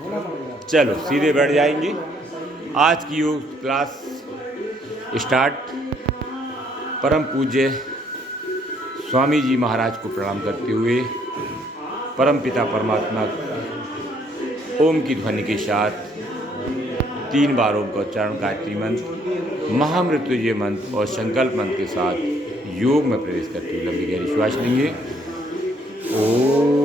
चलो सीधे बैठ जाएंगे। आज की योग क्लास स्टार्ट। परम पूज्य स्वामी जी महाराज को प्रणाम करते हुए परम पिता परमात्मा ओम की ध्वनि के साथ 3 बार ओम का उच्चारण, गायत्री मंत्र, महामृत्युंजय मंत्र और संकल्प मंत्र के साथ योग में प्रवेश करते हुए लंबी गहरी श्वास लेंगे। ओम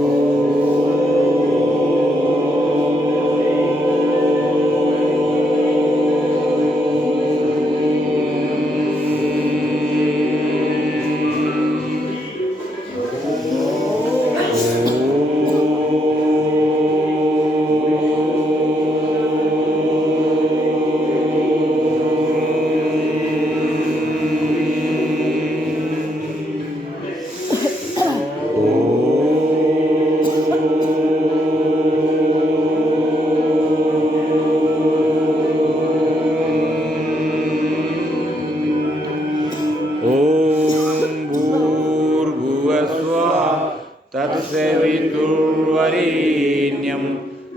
तत्सवितुर्वरेण्यं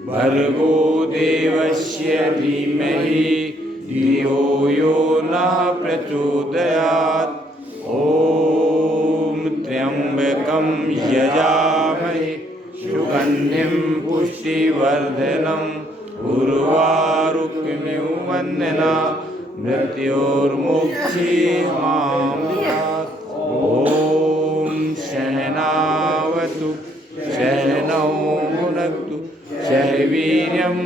भर्गो देवस्य धीमहि धियो यो नः प्रचोदयात्। ॐ त्र्यम्बकं यजामहे सुगन्धिं पुष्टिवर्धनम् उर्वारुकमिव वन्दना मृत्योर्मुक्षीमामृतात्। ॐ सहनावतु सहनौ भुनक्तु सह वीर्यं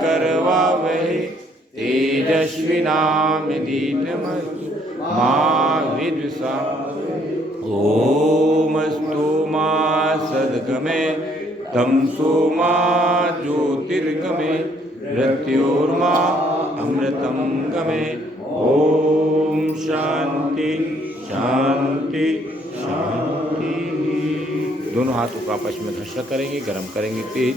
करवावहै तेजस्विनामधीतमस्तु मा विद्विषावहै। ॐ अस्तु मा सद्गमय तमसो मा ज्योतिर्गमय मृत्योर्मा अमृतं गमय। ॐ शांति शांति शांति। दोनों हाथों को आपस में घर्षण करेंगे, गर्म करेंगे तेज,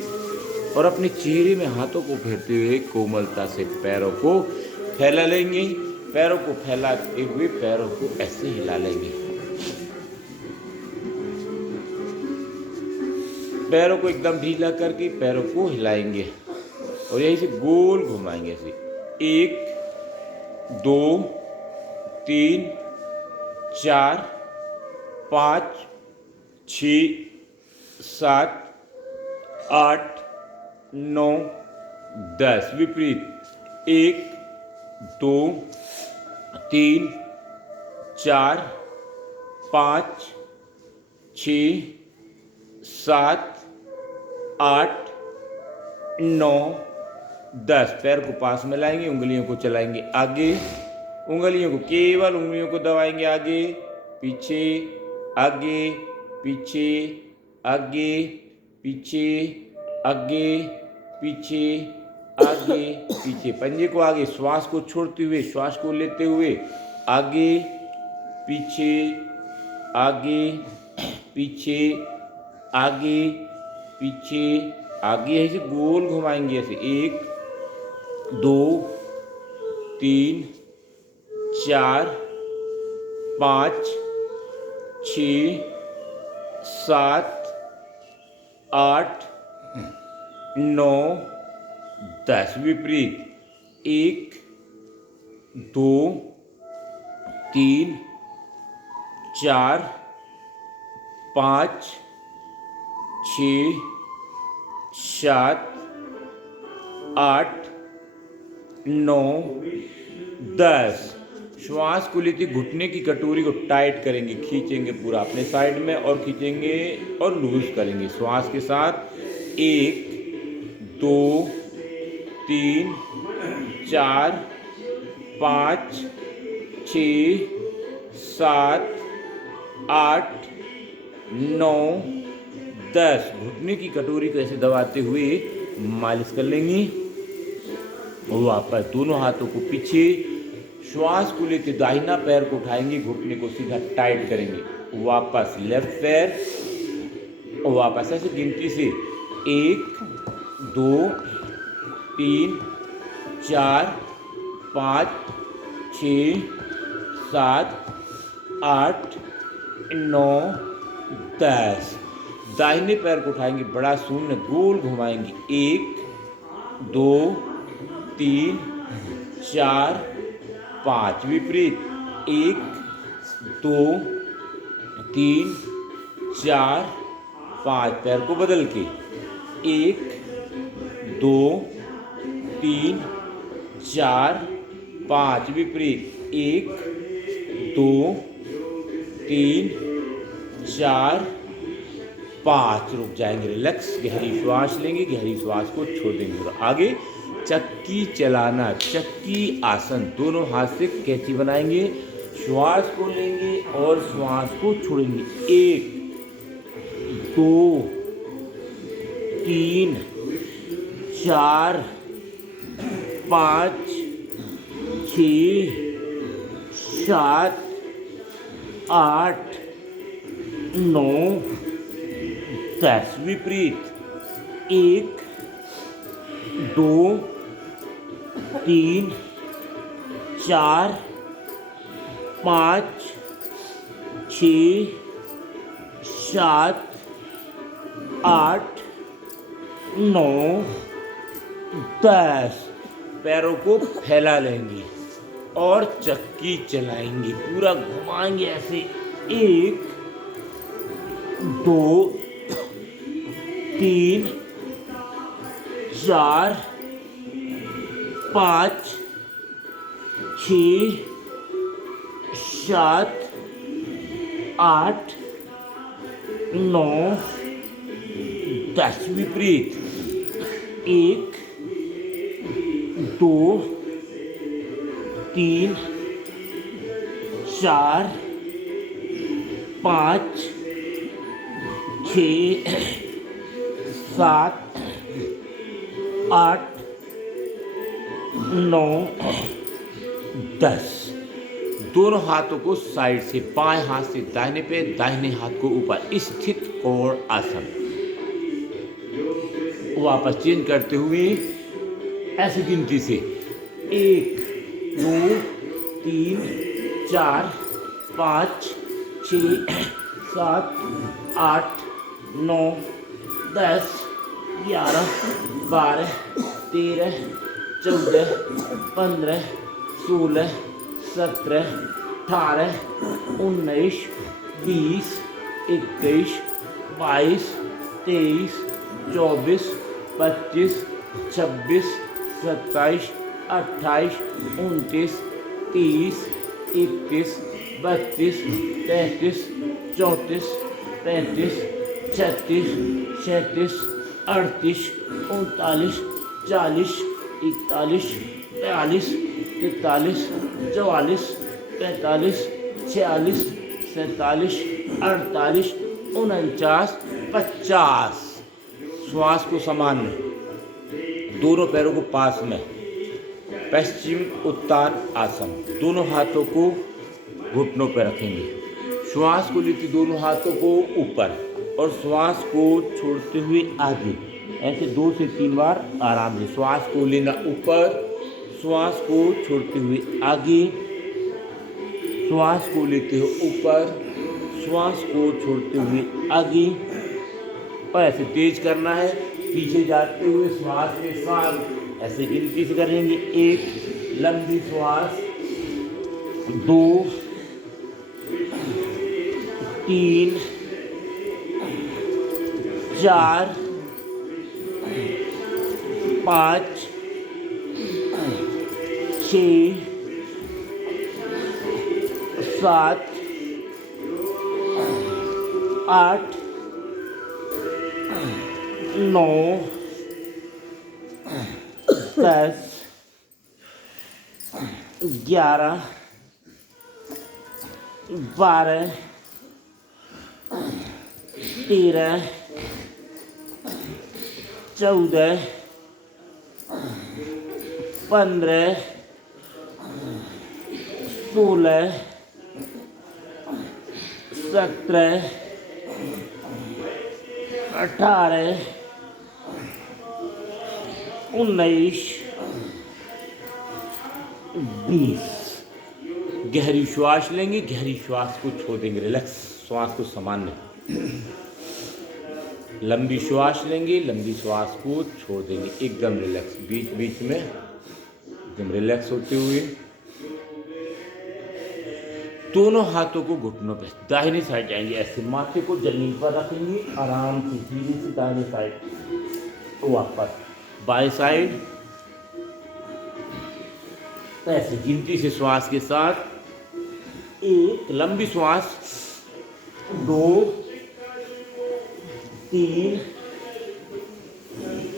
और अपने चेहरे में हाथों को फेरते हुए कोमलता से पैरों को फैला लेंगे। पैरों को फैलाते हुए पैरों को ऐसे हिला लेंगे। पैरों को एकदम ढीला करके पैरों को हिलाएंगे और यहीं से गोल घुमाएंगे ऐसे 1 2 3 4 5 6 7 8 9 10। विपरीत 1 2 3 4 5 6 7 8 9 10। पैर को पास में लाएंगे, उंगलियों को चलाएंगे आगे, उंगलियों को केवल उंगलियों को दबाएंगे आगे पीछे आगे पीछे आगे पीछे आगे पीछे आगे पीछे। पंजे को आगे, श्वास को छोड़ते हुए, श्वास को लेते हुए आगे पीछे आगे पीछे आगे पीछे आगे। ऐसे गोल घुमाएंगे ऐसे 1 2 3 4 5 6 7 8 9 10। विपरीत 1 2 3 4 5 6 7 8 9 10। श्वास को लेते घुटने की कटोरी को टाइट करेंगे, खींचेंगे पूरा अपने साइड में और खींचेंगे और लूज करेंगे श्वास के साथ। 1 2 3 4 5 6 7 8 9 10। घुटने की कटोरी को ऐसे दबाते हुए मालिश कर लेंगे। और वापस दोनों हाथों को पीछे, श्वास को लेते दाहिना पैर को उठाएंगे, घुटने को सीधा टाइट करेंगे। वापस लेफ्ट पैर और वापस ऐसे गिनती से 1 2 3 4 5 6 7 8 9 10। दाहिने पैर को उठाएंगे, बड़ा शून्य गोल घुमाएंगे। 1 2 3 4 5 विपरीत 1 2 3 4 5 पैर को बदल के 1 2 3 4 5 विपरीत 1 2 3 4 5 रुक जाएंगे, रिलैक्स, गहरी श्वास लेंगे, गहरी श्वास को छोड़ देंगे और आगे चक्की चलाना, चक्की आसन। दोनों हाथ से कैंची बनाएंगे, श्वास को लेंगे और श्वास को छोड़ेंगे। 1 2 3 4 5 6 7 8 9 10 विपरीत 1 2 3 4 5 6 7 8 9 10 पैरों को फैला लेंगे और चक्की चलाएंगे, पूरा घुमाएंगे ऐसे। 1 2 3 4 5 6 7 8 9 10 विपरीत 1 2 3 4 5 6 7 8 9 10। दोनों हाथों को साइड से, बाएं हाथ से दाहिने पे, दाहिने हाथ को ऊपर, स्थित कोण आसन। वापस चेंज करते हुए ऐसी गिनती से 1 2 3 4 5 6 7 8 9 10 11 12 13 14 15 16 17 18 19 20 21 22 23 24 25 26 27 28 29 30 31 32 33 34 35 36 37 38 39 40 41 42 43 44 45 46 47 48 49 50। श्वास को समान में, दोनों पैरों को पास में, पश्चिम उत्तान आसन। दोनों हाथों को घुटनों पर रखेंगे, श्वास को लेते दोनों हाथों को ऊपर और श्वास को छोड़ते हुए आगे, ऐसे 2 से 3 बार आराम से। श्वास को लेना ऊपर, श्वास को छोड़ते हुए आगे, श्वास को लेते हो ऊपर, श्वास को छोड़ते हुए आगे, और ऐसे तेज करना है, पीछे जाते हुए श्वास के साथ ऐसे गिनती से करेंगे। 1 लंबी श्वास, 2 3 4 5 6 7 8 9 10 11 12 13 14 15 16 17 18 19 20। गहरी श्वास लेंगे, गहरी श्वास को छोड़ देंगे, रिलैक्स, श्वास को सामान्य। लंबी श्वास लेंगे, लंबी श्वास को छोड़ देंगे, एकदम रिलैक्स, बीच बीच में एकदम रिलैक्स होते हुए। दोनों हाथों को घुटनों पे, दाहिनी साइड जाएंगे, ऐसे माथे को जमीन पर रखेंगे, आराम से धीरे से दाहिनी साइड, वापस बाएं साइड, ऐसे गिनती से श्वास के साथ। एक लंबी श्वास, 2 3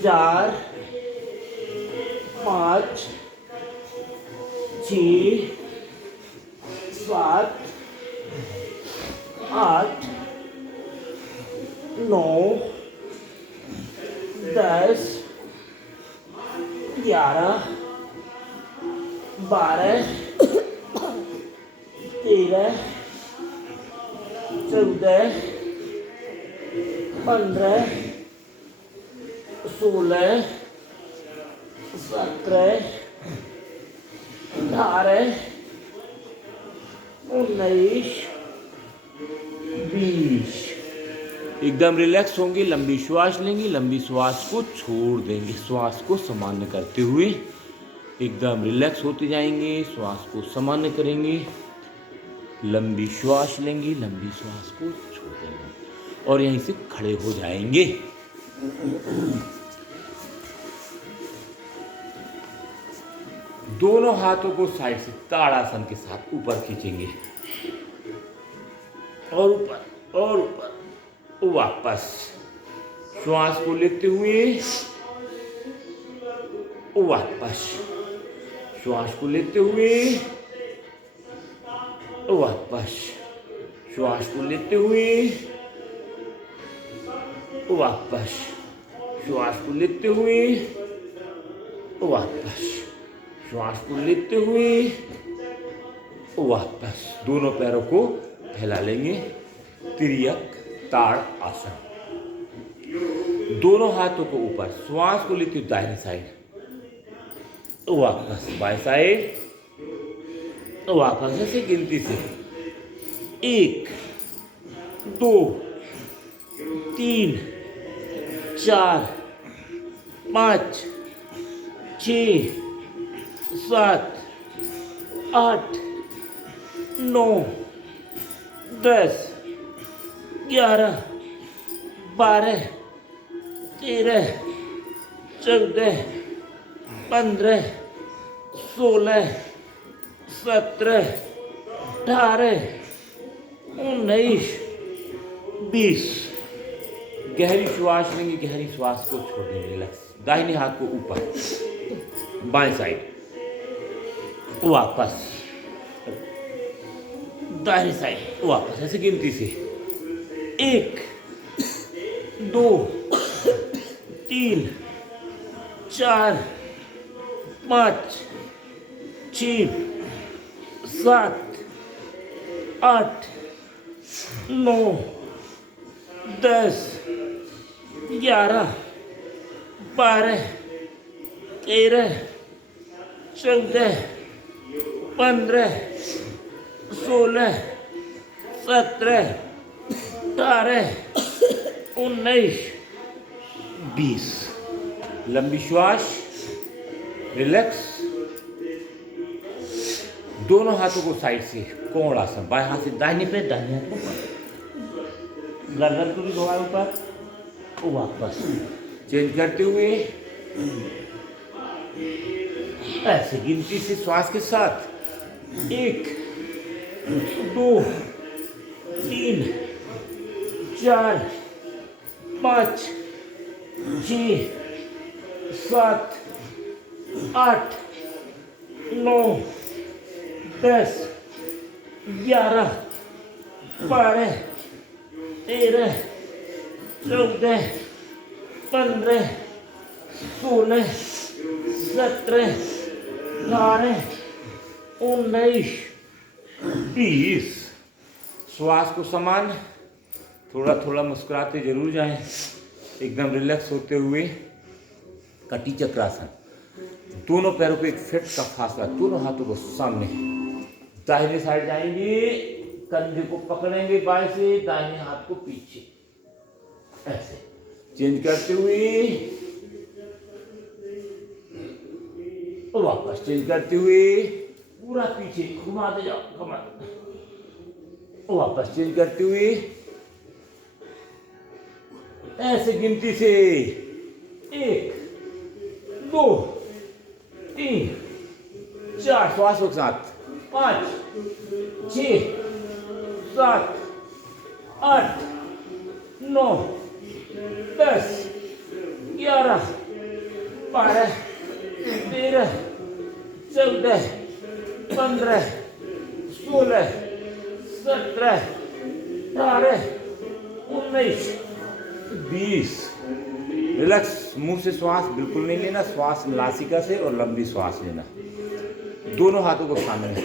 4 5 6 7 8 9 10 11 12 13 14 15 16 17 18 19 20। एकदम रिलैक्स होंगे, लंबी श्वास लेंगे, लंबी श्वास को छोड़ देंगे, श्वास को सामान्य करते हुए एकदम रिलैक्स होते जाएंगे, श्वास को सामान्य करेंगे, लंबी श्वास लेंगे, लंबी श्वास को छोड़ देंगे और यहीं से खड़े हो जाएंगे। दोनों हाथों को साइड से ताड़ासन के साथ ऊपर खींचेंगे और ऊपर और ऊपर, वापस श्वास को लेते हुए, वापस श्वास को लेते हुए, वापस श्वास को लेते हुए, वापस श्वास को लेते हुए, वापस श्वास को लेते हुए, वापस। दोनों पैरों को फैला लेंगे, तिर्यक ताड़ आसन। दोनों हाथों को ऊपर, श्वास को लेते हुए दाहिनी साइड, वापस बाएं साइड, वापस ऐसे गिनती से 1 2 3 4 5 6 7 8 9 10 11 12 13 14 15 16 17 18 19 20। गहरी श्वास लेंगे, गहरी श्वास को छोड़ देंगे, रिलैक्स। दाहिने हाथ को ऊपर, बाएं साइड, वापस दाहिनी साइड, वापस ऐसे गिनती से 1 2 3 4 5 6 7 8 9 10 11 12 13 14 15 16 17 18 19 20। लंबी श्वास, रिलैक्स। दोनों हाथों को साइड से कोण आसन, बाएं हाथ से दाहिने पे, दाहिने हाथ को गर्दन को भी घुमाए ऊपर, वापस चेंज करते हुए ऐसे गिनती से श्वास के साथ 1 2 3 4 5 6 7 8 9 10 11 12 13 14 15 16 17 18 19 20। श्वास को समान, थोड़ा थोड़ा मुस्कुराते जरूर जाएं, एकदम रिलैक्स होते हुए। कटी चक्रासन, दोनों पैरों को एक फिट का फासला, दोनों हाथों को सामने, दाहिने साइड जाएंगे, कंधे को पकड़ेंगे बाएं से, दाहिने हाथ को पीछे, ऐसे चेंज करते हुए वापस चेंज करते हुए पूरा पीछे घुमाते जाओ, वापस चेंज करते हुए ऐसे गिनती से 1 2 3 4 श्वासों के साथ 5 6 7 8 9 10 11 12 13 14 15 16 17 18 19 20। रिलैक्स। मुंह से श्वास बिल्कुल नहीं लेना, श्वास नासिका से और लंबी श्वास लेना। दोनों हाथों को सामने,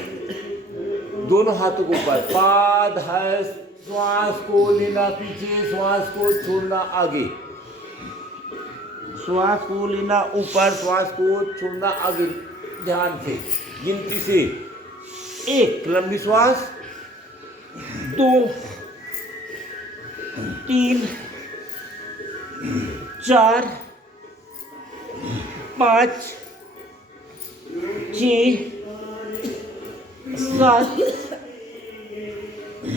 दोनों हाथों को ऊपर, पाद हस्त, श्वास को लेना पीछे, श्वास को छोड़ना आगे, श्वास को लेना ऊपर, श्वास को छोड़ना आगे। ध्यान से गिनती से 1 लंबी श्वास, 2 3 4 5 6 7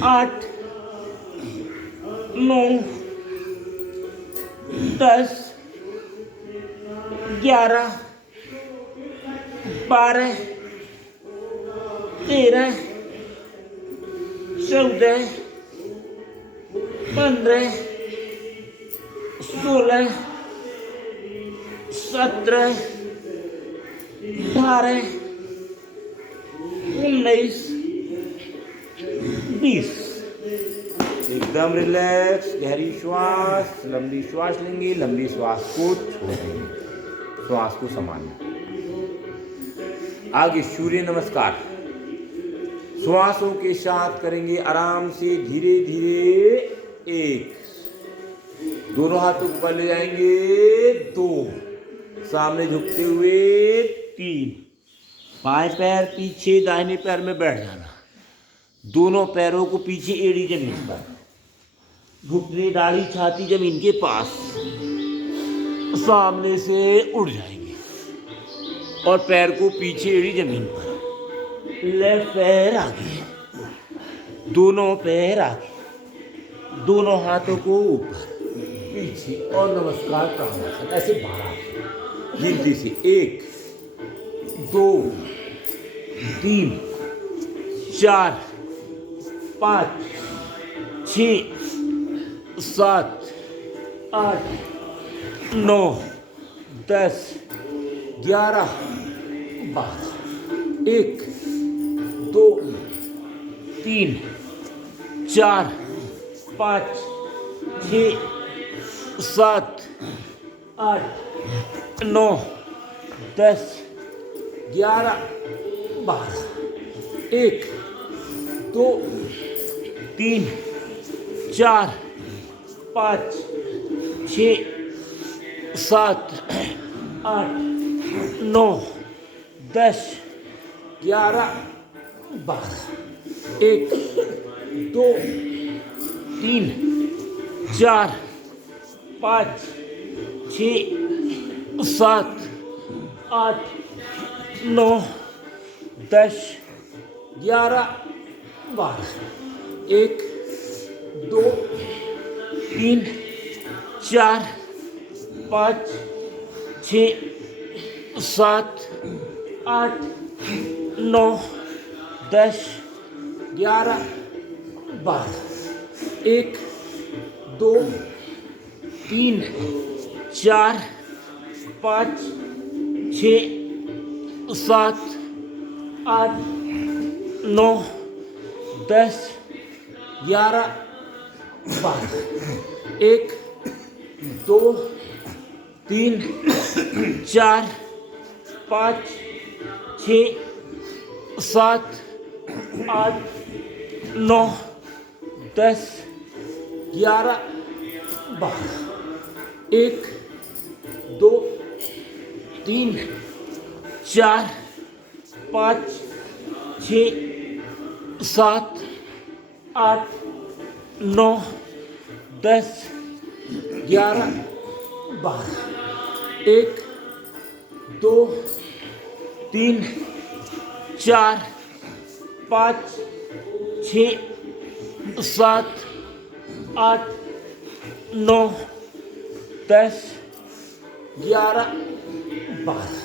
8 9 10 11 12 13 14 15 16 17 18 19 20। एकदम रिलैक्स। गहरी श्वास, लंबी श्वास लेंगे, लंबी श्वास को छोड़ेंगे, श्वास को संभालना। आगे सूर्य नमस्कार श्वासों के साथ करेंगे, आराम से धीरे धीरे। 1, दोनों हाथों को ऊपर ले जाएंगे, 2, सामने झुकते हुए, 3, बाएं पैर पीछे, दाहिने पैर में बैठ जाना, दोनों पैरों को पीछे, एड़ी जमीन पर, घुटने दाढ़ी छाती जमीन के पास, सामने से उड़ जाएंगे और पैर को पीछे, एड़ी जमीन पर, लेफ्ट पैर आगे, दोनों पैर आगे, दोनों हाथों को ऊपर पीछे और नमस्कार का ऐसे 12 गिनती से 1 2 3 4 5 6 7 8 9 10 11 12। 1 2 3 4 5 6 7 8 9 10 11 12। 1 2 3 4 5 6 7 8 9 10 11 12। 1 2 3 4 5 6 7 8 9 10 11 12। 1 2 3 4 5 6 7 8 9 10 11 12। 1 2 3 4 5 6 7 8 9 10 11 12। 1 2 3 4 5 6 7 8 9 10 11 12। 1 2 3 4 5 6 7 8 9 10 11 12 1 2 3 4 5 6 7 8 9 10 11 12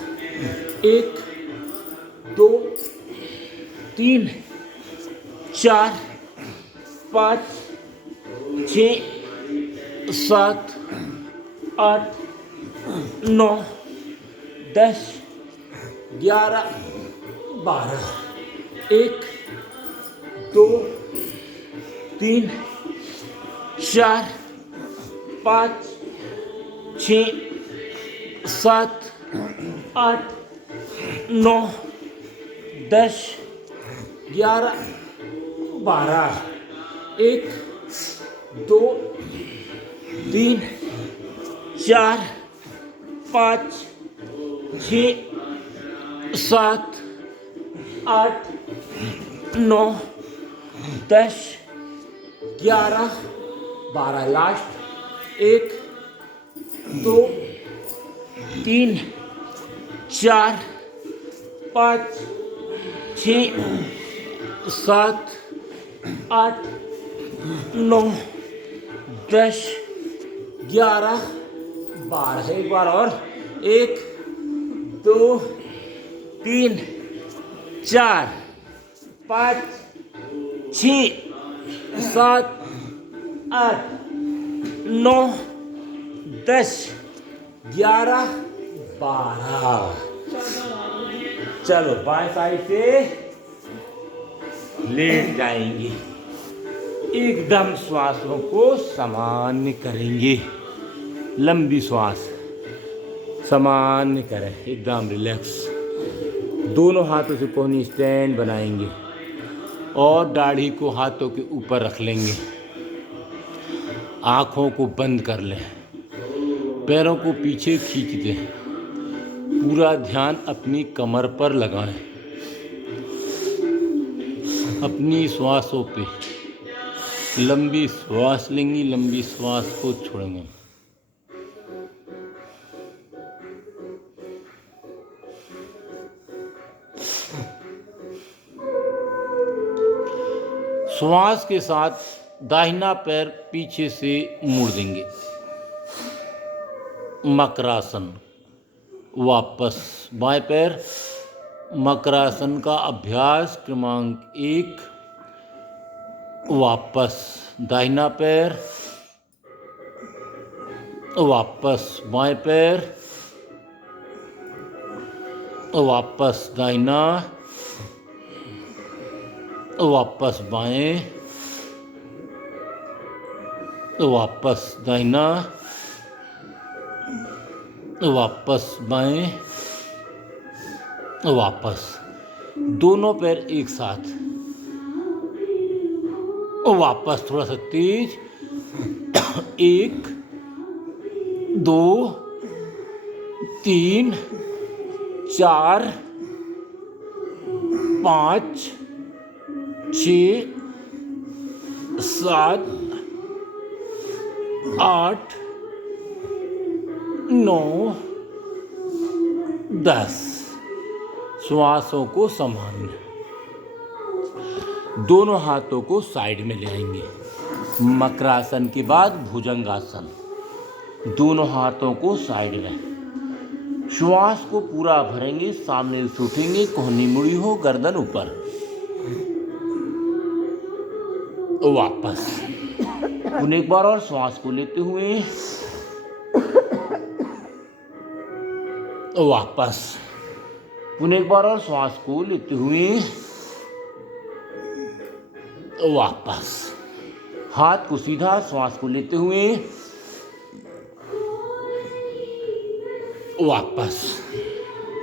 1 2 3 4 5 6 7 8 9 10 11 12 1 2 3 4 5 6 7 8 9 10 11 12 1 2 3 4 5 6 7 8 9 10 11 12 लास्ट 1 2 3 4 5 6 7 8 9 10 11 12 एक बार और 1 2 3 4 5 6 7 8 9 10 11 12 चलो बाएं साइड से लेट जाएंगे, एकदम श्वासों को सामान्य करेंगे, लंबी श्वास सामान्य करें, एकदम रिलैक्स। दोनों हाथों से कोहनी स्टैंड बनाएंगे और दाढ़ी को हाथों के ऊपर रख लेंगे। आँखों को बंद कर लें, पैरों को पीछे खींच दें, पूरा ध्यान अपनी कमर पर लगाएं, अपनी श्वासों पे। लंबी श्वास लेंगी, लंबी श्वास को छोड़ेंगे। श्वास के साथ दाहिना पैर पीछे से मोड़ देंगे, मकरासन। वापस बाएं पैर, मकरासन का अभ्यास क्रमांक 1। वापस दाहिना पैर, वापस बाएं पैर, वापस दाहिना, वापस बाएं, वापस दाहिना, वापस बाएं, वापस। दोनों पैर एक साथ, वापस थोड़ा सा तेज। 1 2 3 4 5 6 7 8 9 10। श्वासों को संभालना। दोनों हाथों को साइड में ले आएंगे। मकरासन के बाद भुजंगासन। दोनों हाथों को साइड में। श्वास को पूरा भरेंगे, सामने से उठेंगे, कोहनी मुड़ी हो, गर्दन ऊपर। वापस। पुनः एक बार और श्वास को लेते हुए वापस। पुनः एक बार और श्वास को लेते हुए वापस। हाथ को सीधा, श्वास को लेते हुए वापस।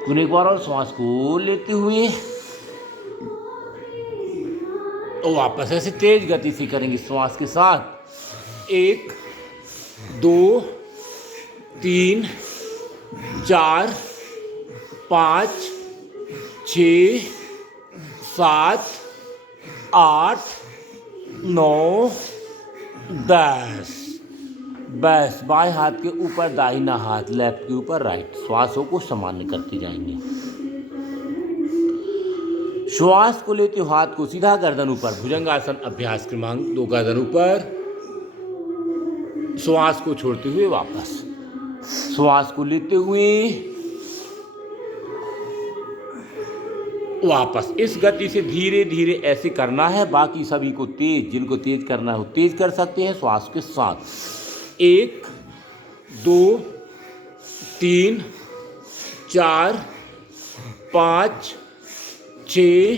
पुनः एक बार और श्वास को लेते हुए वापस। ऐसे तेज गति से करेंगे श्वास के साथ। 1 2 3 4 5 6 7 8 9 10। बस बाएं हाथ के ऊपर दाहिना हाथ, लेफ्ट के ऊपर राइट। श्वासों को सामान्य करते जाएंगे। श्वास को लेते हुए हाथ को सीधा गर्दन ऊपर, भुजंगासन अभ्यास क्रमांक 2, गर्दन ऊपर। श्वास को छोड़ते हुए वापस, श्वास को लेते हुए वापस। इस गति से धीरे धीरे ऐसे करना है। बाकी सभी को तेज, जिनको तेज करना हो तेज कर सकते हैं श्वास के साथ। 1 2 3 4 5 6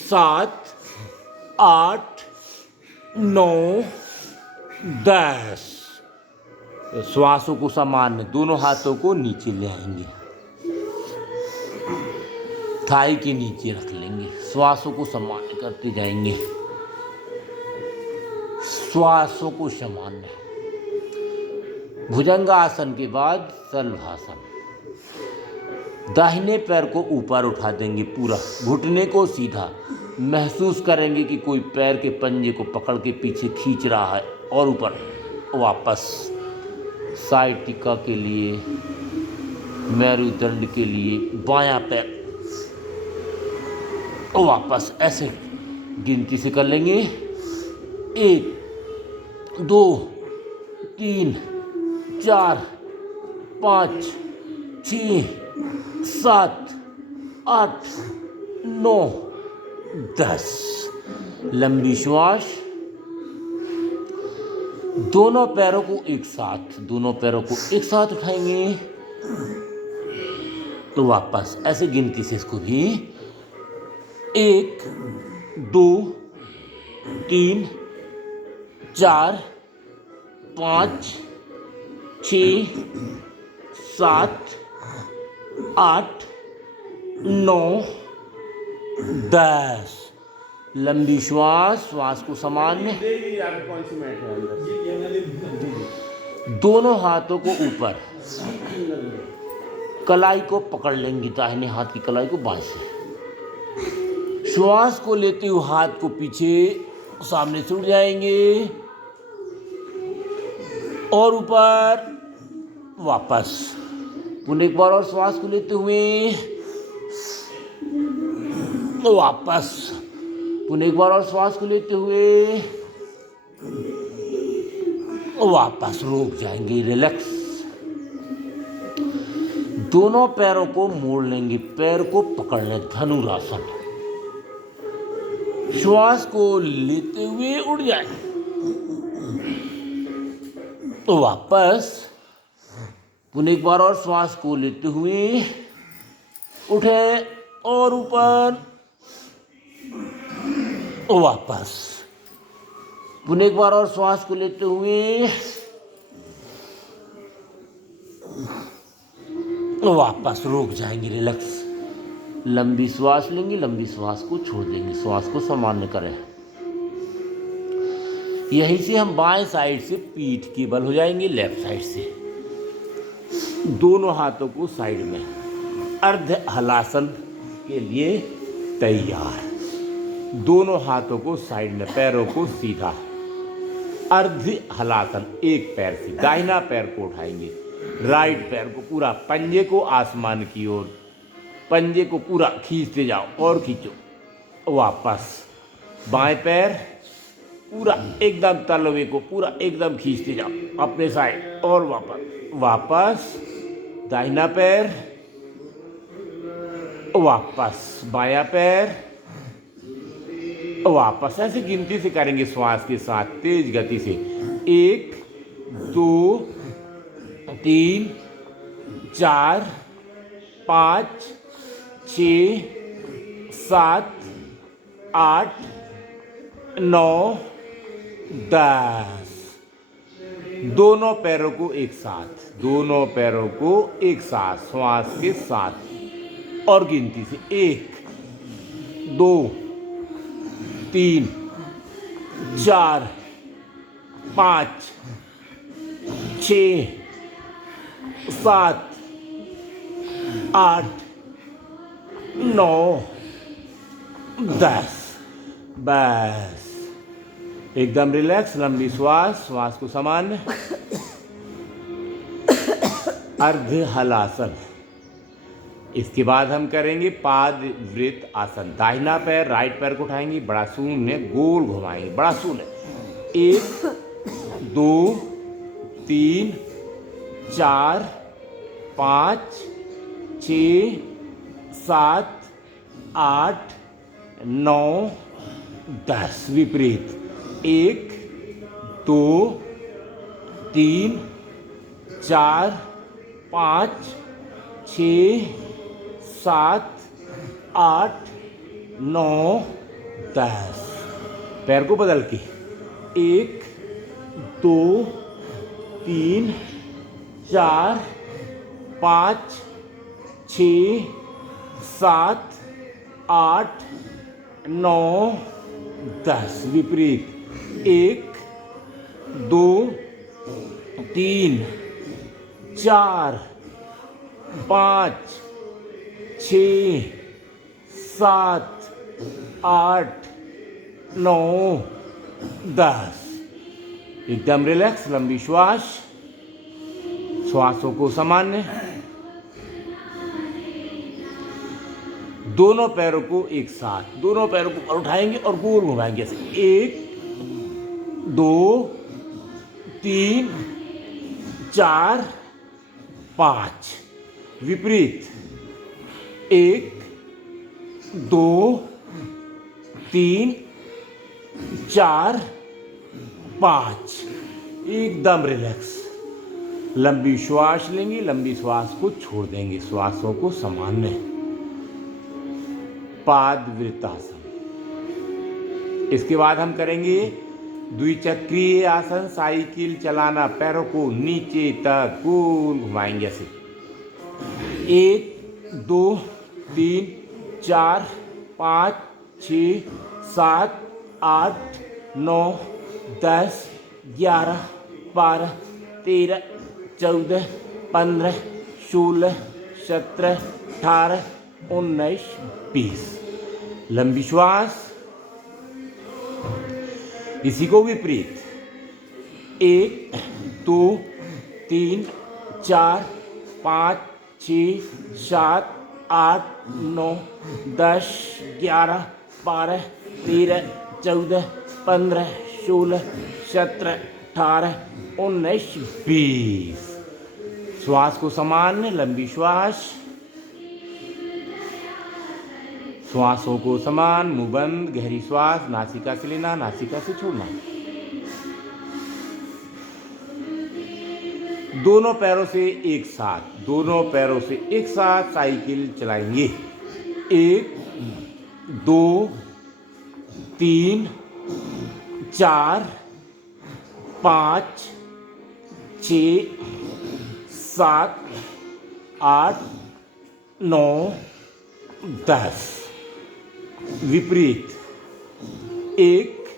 7 8 9 10। श्वासों को सामान्य, दोनों हाथों को नीचे ले आएंगे, थाई के नीचे रख लेंगे। श्वासों को सामान्य करते जाएंगे, श्वासों को सामान्य। भुजंगासन के बाद शलभासन। दाहिने पैर को ऊपर उठा देंगे पूरा, घुटने को सीधा। महसूस करेंगे कि कोई पैर के पंजे को पकड़ के पीछे खींच रहा है और ऊपर वापस। साइड टिक्का के लिए, मेरुदंड के लिए बायां पैर वापस ऐसे गिनती से कर लेंगे। 1 2 3 4 5 6 7 8 9 10। लंबी श्वास। दोनों पैरों को एक साथ, दोनों पैरों को एक साथ उठाएंगे तो वापस ऐसे गिनती से इसको भी 1 2 3 4 5 6 7 8 9 10। लंबी श्वास, श्वास को सामान्य। दोनों हाथों को ऊपर, कलाई को पकड़ लेंगे, दाहिने हाथ की कलाई को बाएं से। श्वास को लेते हुए हाथ को पीछे सामने से उठ जाएंगे और ऊपर वापस। पुनः एक बार और श्वास को लेते हुए वापस। पुनः एक बार और श्वास को लेते हुए वापस। रुक जाएंगे, रिलैक्स। दोनों पैरों को मोड़ लेंगे, पैर को पकड़ लें, धनुरासन। श्वास को लेते हुए उड़ जाए तो वापस। पुनः एक बार और श्वास को लेते हुए उठे और ऊपर वापस। पुनः एक बार और श्वास को लेते हुए वापस। रुक जाएंगे, रिलैक्स। लंबी श्वास लेंगे, लंबी श्वास को छोड़ देंगे, श्वास को सामान्य करें। यहीं से हम बाएं साइड से पीठ के बल हो जाएंगे, लेफ्ट साइड से। दोनों हाथों को साइड में, अर्ध हलासन के लिए तैयार। दोनों हाथों को साइड में, पैरों को सीधा, अर्ध हलासन। एक पैर से दाहिना पैर को उठाएंगे, राइट पैर को पूरा, पंजे को आसमान की ओर, पंजे को पूरा खींचते जाओ और खींचो, वापस। बाएं पैर पूरा एकदम तलवे को पूरा एकदम खींचते जाओ अपने साइड और वापस। दाहिना पैर वापस, बायां पैर वापस। ऐसे गिनती से करेंगे श्वास के साथ, तेज गति से। 1 2 3 4 5 6 7 8 9 10। दोनों पैरों को एक साथ, दोनों पैरों को एक साथ, श्वास के साथ और गिनती से। 1 2 3 4 5 6 7 8 9 10। बस एकदम रिलैक्स, लंबी श्वास, श्वास को सामान्य। अर्ध हलासन। इसके बाद हम करेंगे पाद वृत्त आसन। दाहिना पैर राइट पैर को उठाएंगे, बड़ा शून्य गोल घुमाएंगे, बड़ा शून्य। 1 2 3 4 5 6 7 8 9 10। विपरीत। 1 2 3 4 5 6 7 8 9 10। पैर को बदल के 1 2 3 4 5 6 7 8 9 10। विपरीत। 1 2 3 4 5 6 7 8 9 10। एकदम रिलैक्स, लंबी श्वास, श्वासों को सामान्य। दोनों पैरों को एक साथ, दोनों पैरों को उठाएंगे और गोल घुमाएंगे ऐसे। 1 2 3 4 5। विपरीत। 1 2 3 4 5। एकदम रिलैक्स, लंबी श्वास लेंगे, लंबी श्वास को छोड़ देंगे, श्वासों को सामान्य। पाद वृत्तासन। इसके बाद हम करेंगे द्विचक्रीय आसन। साइकिल चलाना, पैरों को नीचे तक गोल घुमाएंगे ऐसे। 1 2 3 4 5 6 7 8 9 10 11 12 13 14 15 16 17 18 19 20। लंबी श्वास। इसी को विपरीत। 1 2 3 4 5 6 7 8 9 10 11 12 13 14 15 16 17 18 19 20। श्वास को सामान्य, लंबी श्वास, श्वासों को समान, मुंह बंद, गहरी श्वास, नासिका से लेना, नासिका से छोड़ना। दोनों पैरों से एक साथ, दोनों पैरों से एक साथ साइकिल चलाएंगे। 1 2 3 4 5 6 7 8 9 10। विपरीत। 1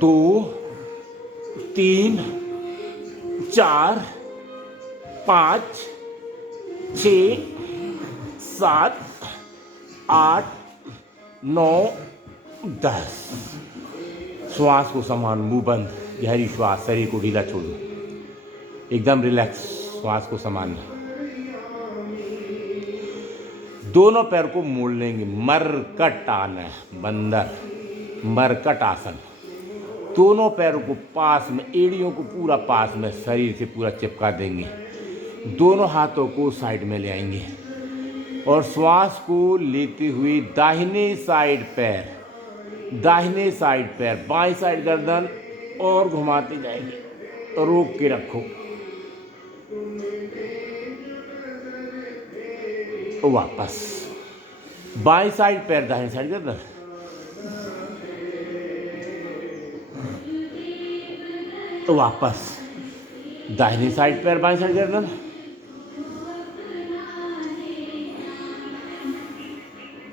2 3 4 5 6 7 8 9 10। श्वास को समान, मुंह बंद, गहरी श्वास, शरीर को ढीला छोड़ दो, एकदम रिलैक्स, श्वास को सामान्य। दोनों पैर को मोड़ लेंगे, मरकट आना, बंदर, मरकट आसन। दोनों पैरों को पास में, एड़ियों को पूरा पास में शरीर से पूरा चिपका देंगे। दोनों हाथों को साइड में ले आएंगे और श्वास को लेते हुए दाहिने साइड पैर, दाहिने साइड पैर, बाएं साइड गर्दन और घुमाते जाएंगे। रोक के रखो, वापस बाएं साइड पैर, दाहिने साइड गर्दन, वापस दाहिने साइड पैर, बाएं साइड गर्दन,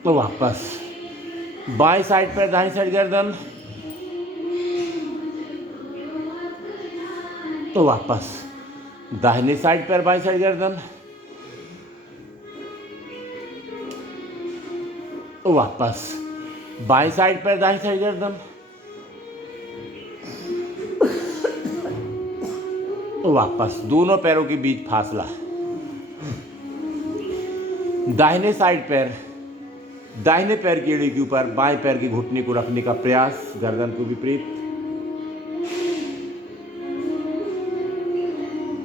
वापस बाएं साइड पैर, दाहिने साइड गर्दन, वापस दाहिने साइड पैर, बाएं साइड गर्दन, वापस बाएं साइड पैर, दाहिने साइड गर्दन, वापस दोनों पैरों के बीच फासला। दाहिने साइड पैर, दाहिने पैर की एड़ी के ऊपर बाएं पैर के घुटने को रखने का प्रयास, गर्दन को विपरीत।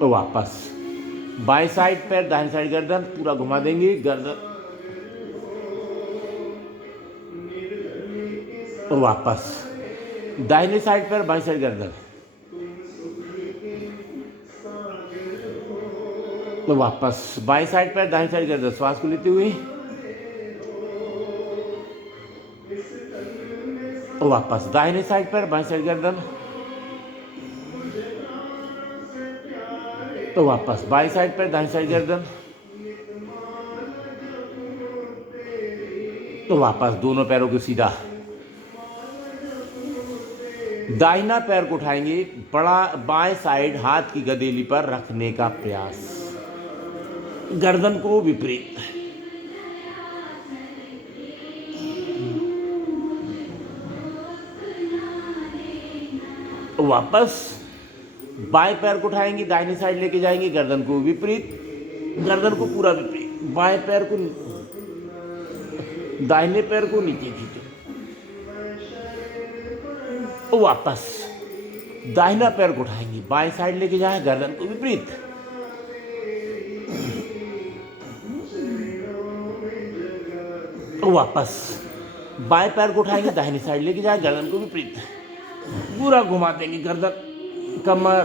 वापस बाएं साइड पैर, दाहिने साइड गर्दन, पूरा घुमा देंगे गर्दन। वापस दाहिने साइड पैर, बाएं साइड गर्दन। वापस बाएं साइड पैर, दाहिने साइड गर्दन। श्वास को लेते हुए वापस दाहिने साइड पैर, बाएं साइड गर्दन। तो वापस बाएं साइड पैर, दाहिने साइड गर्दन। तो वापस दोनों पैरों को सीधा। दाहिना पैर को उठाएंगे, बड़ा बाएं साइड हाथ की गदेली पर रखने का प्रयास, गर्दन को विपरीत। वापस बाएं पैर को उठाएंगे, दाहिनी साइड लेके जाएंगे, गर्दन को विपरीत, गर्दन को पूरा विपरीत। बाएं पैर को, दाहिने पैर को नीचे खींचो। वापस दाहिना पैर को उठाएंगे, बाएं साइड लेके जाए, गर्दन को विपरीत। वापस बाएं पैर को उठाएंगे, दाहिनी साइड लेके जाए, गर्दन को विपरीत, पूरा घुमा देंगे गर्दन, कमर,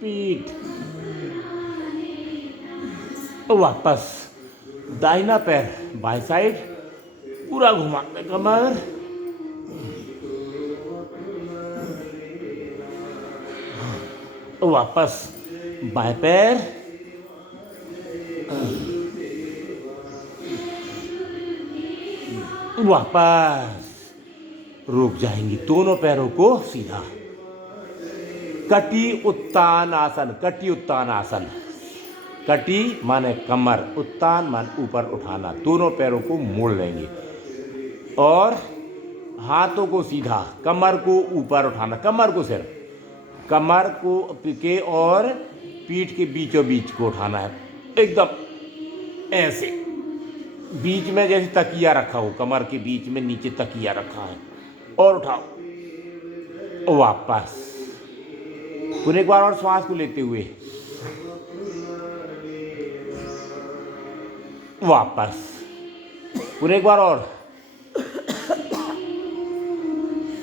पीठ। वापस दाहिना पैर बाएं साइड, पूरा घुमा दें कमर, वापस बाएं पैर, वापस रुक जाएंगे, दोनों पैरों को सीधा। कटी उत्तान आसन, कटी उत्तान आसन। कटी माने कमर, उत्तान माने ऊपर उठाना। दोनों पैरों को मोड़ लेंगे और हाथों को सीधा, कमर को ऊपर उठाना, कमर को सिर्फ, कमर को के और पीठ के बीचों बीच को उठाना है, एकदम ऐसे, बीच में जैसे तकिया रखा हो, कमर के बीच में नीचे तकिया रखा है, और उठाओ। वापस पूरे एक बार और श्वास को लेते हुए वापस, पूरे एक बार और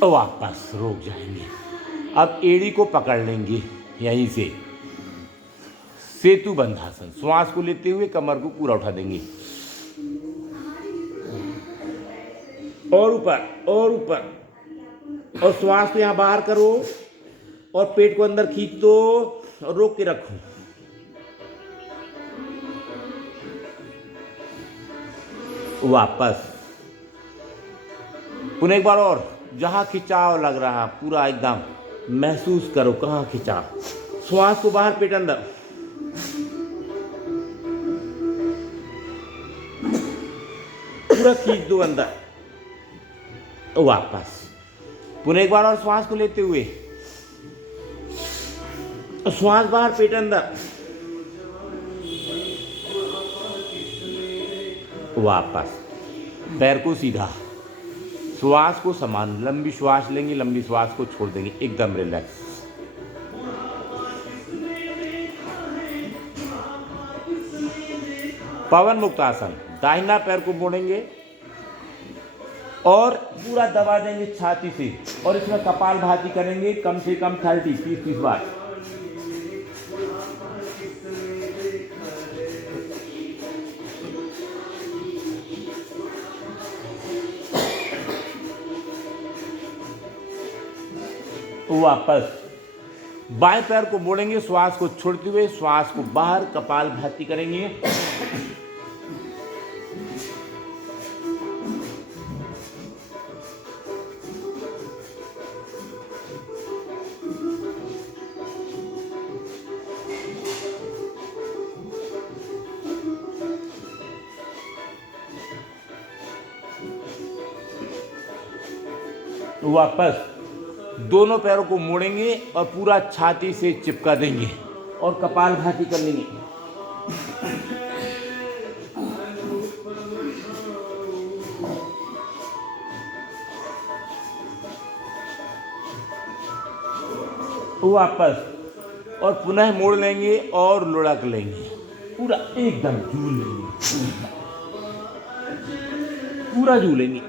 वापस, रुक जाएंगे। अब एड़ी को पकड़ लेंगे यहीं से, सेतु बंधासन। श्वास को लेते हुए कमर को पूरा उठा देंगे और ऊपर और ऊपर, और श्वास को यहाँ बाहर करो और पेट को अंदर खींच दो और रोक के रखो। वापस पुनः एक बार और, जहां खिंचाव लग रहा है पूरा एकदम महसूस करो, कहाँ खिंचाव। श्वास को बाहर, पेट अंदर, पूरा खींच दो अंदर। वापस पुनः एक बार और श्वास को लेते हुए, श्वास बाहर, पेट अंदर। वापस पैर को सीधा, श्वास को समान, लंबी श्वास लेंगे, लंबी श्वास को छोड़ देंगे, एकदम रिलैक्स। पवन मुक्त आसन। दाहिना पैर को मोड़ेंगे और पूरा दबा देंगे छाती से, और इसमें कपालभाति करेंगे कम से कम 30 बार। वापस बाएं पैर को मोड़ेंगे, श्वास को छोड़ते हुए, श्वास को बाहर, कपालभाति करेंगे। वापस दोनों पैरों को मोड़ेंगे और पूरा छाती से चिपका देंगे। और कपालभाति कर लेंगे। वापस और पुनः मोड़ लेंगे और लुढ़क लेंगे, पूरा एकदम झूल लेंगे, पूरा झूलेंगे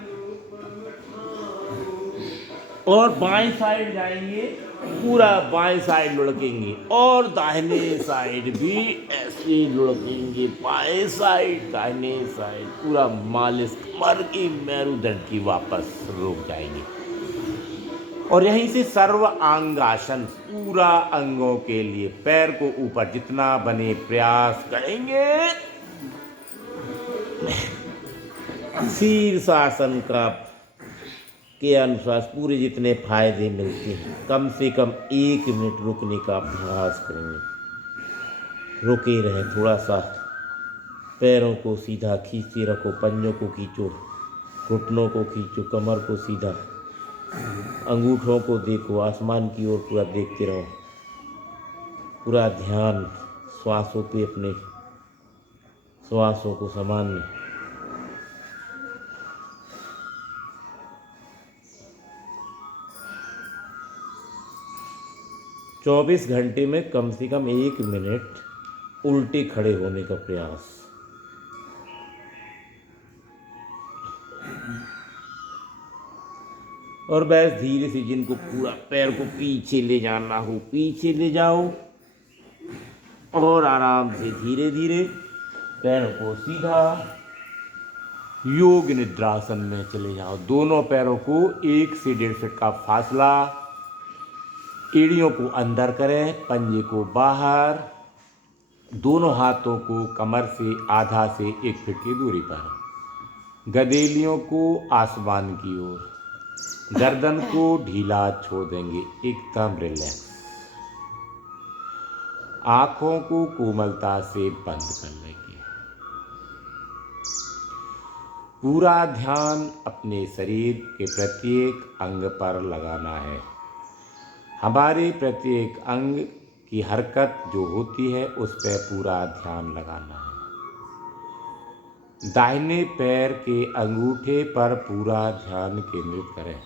और बाएं साइड जाएंगे, पूरा बाएं साइड लुढ़केंगे और दाहिने साइड भी ऐसे लुढ़केंगे, बाएं साइड दाहिने साइड, पूरा मालिश कमर की मेरुदंड की वापस रुक जाएंगे। और यहीं से सर्व अंगासन, पूरा अंगों के लिए पैर को ऊपर जितना बने प्रयास करेंगे। शीर्षासन का के अनुसार पूरे जितने फायदे मिलते हैं, कम से कम 1 मिनट रुकने का अभ्यास करेंगे। रुके रहे, थोड़ा सा पैरों को सीधा खींचते रखो, पंजों को खींचो, घुटनों को खींचो, कमर को सीधा, अंगूठों को देखो, आसमान की ओर पूरा देखते रहो। पूरा ध्यान श्वासों पे, अपने श्वासों को सामान्य। चौबीस घंटे में कम से कम 1 मिनट उल्टे खड़े होने का प्रयास। और बस धीरे से, जिनको पूरा पैर को पीछे ले जाना हो पीछे ले जाओ और आराम से धीरे धीरे पैरों को सीधा योग निद्रासन में चले जाओ। दोनों पैरों को 1 से 1.5 फीट का फासला, एड़ियों को अंदर करें, पंजे को बाहर, दोनों हाथों को कमर से आधा से 1 फीट की दूरी पर, गदेलियों को आसमान की ओर, गर्दन को ढीला छोड़ देंगे, एकदम रिलैक्स। आंखों को कोमलता से बंद कर लेंगे। पूरा ध्यान अपने शरीर के प्रत्येक अंग पर लगाना है। हमारे प्रत्येक अंग की हरकत जो होती है उस पर पूरा ध्यान लगाना है। दाहिने पैर के अंगूठे पर पूरा ध्यान केंद्रित करें।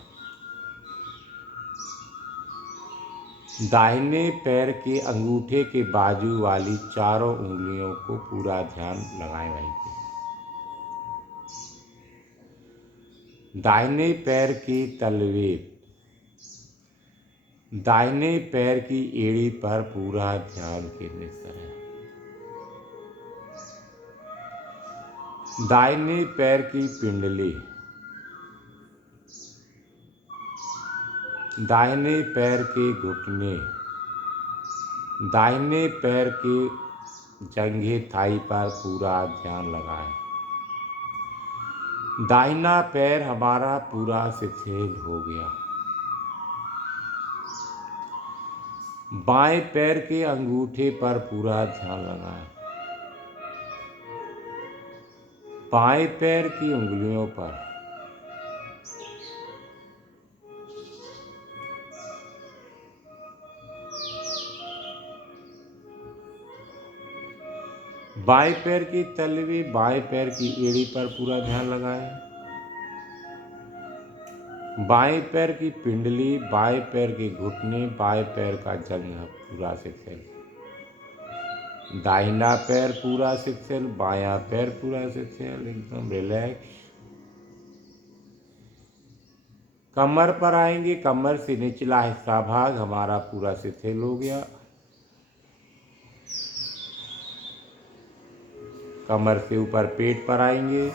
दाहिने पैर के अंगूठे के बाजू वाली चारों उंगलियों को पूरा ध्यान लगाएं वहीं पे। दाहिने पैर के तलवे, दाहिने पैर की एड़ी पर पूरा ध्यान केंद्रित करें। दाहिने पैर की पिंडली, दाहिने पैर के घुटने, दाहिने पैर के जंघे थाई पर पूरा ध्यान लगाएं। दाहिना पैर हमारा पूरा शिथिल हो गया। बाएं पैर के अंगूठे पर पूरा ध्यान लगाएं। बाएं पैर की उंगलियों पर, बाएं पैर की तलवी, बाएं पैर की एड़ी पर पूरा ध्यान लगाएं। बाएं पैर की पिंडली, बाएं पैर के घुटने, बाएं पैर का जंघा पूरा शिथिल। दाहिना पैर पूरा शिथिल, बायां पैर पूरा शिथिल, एकदम रिलैक्स। कमर पर आएंगे, कमर से निचला हिस्सा भाग हमारा पूरा शिथिल हो गया। कमर से ऊपर पेट पर आएंगे,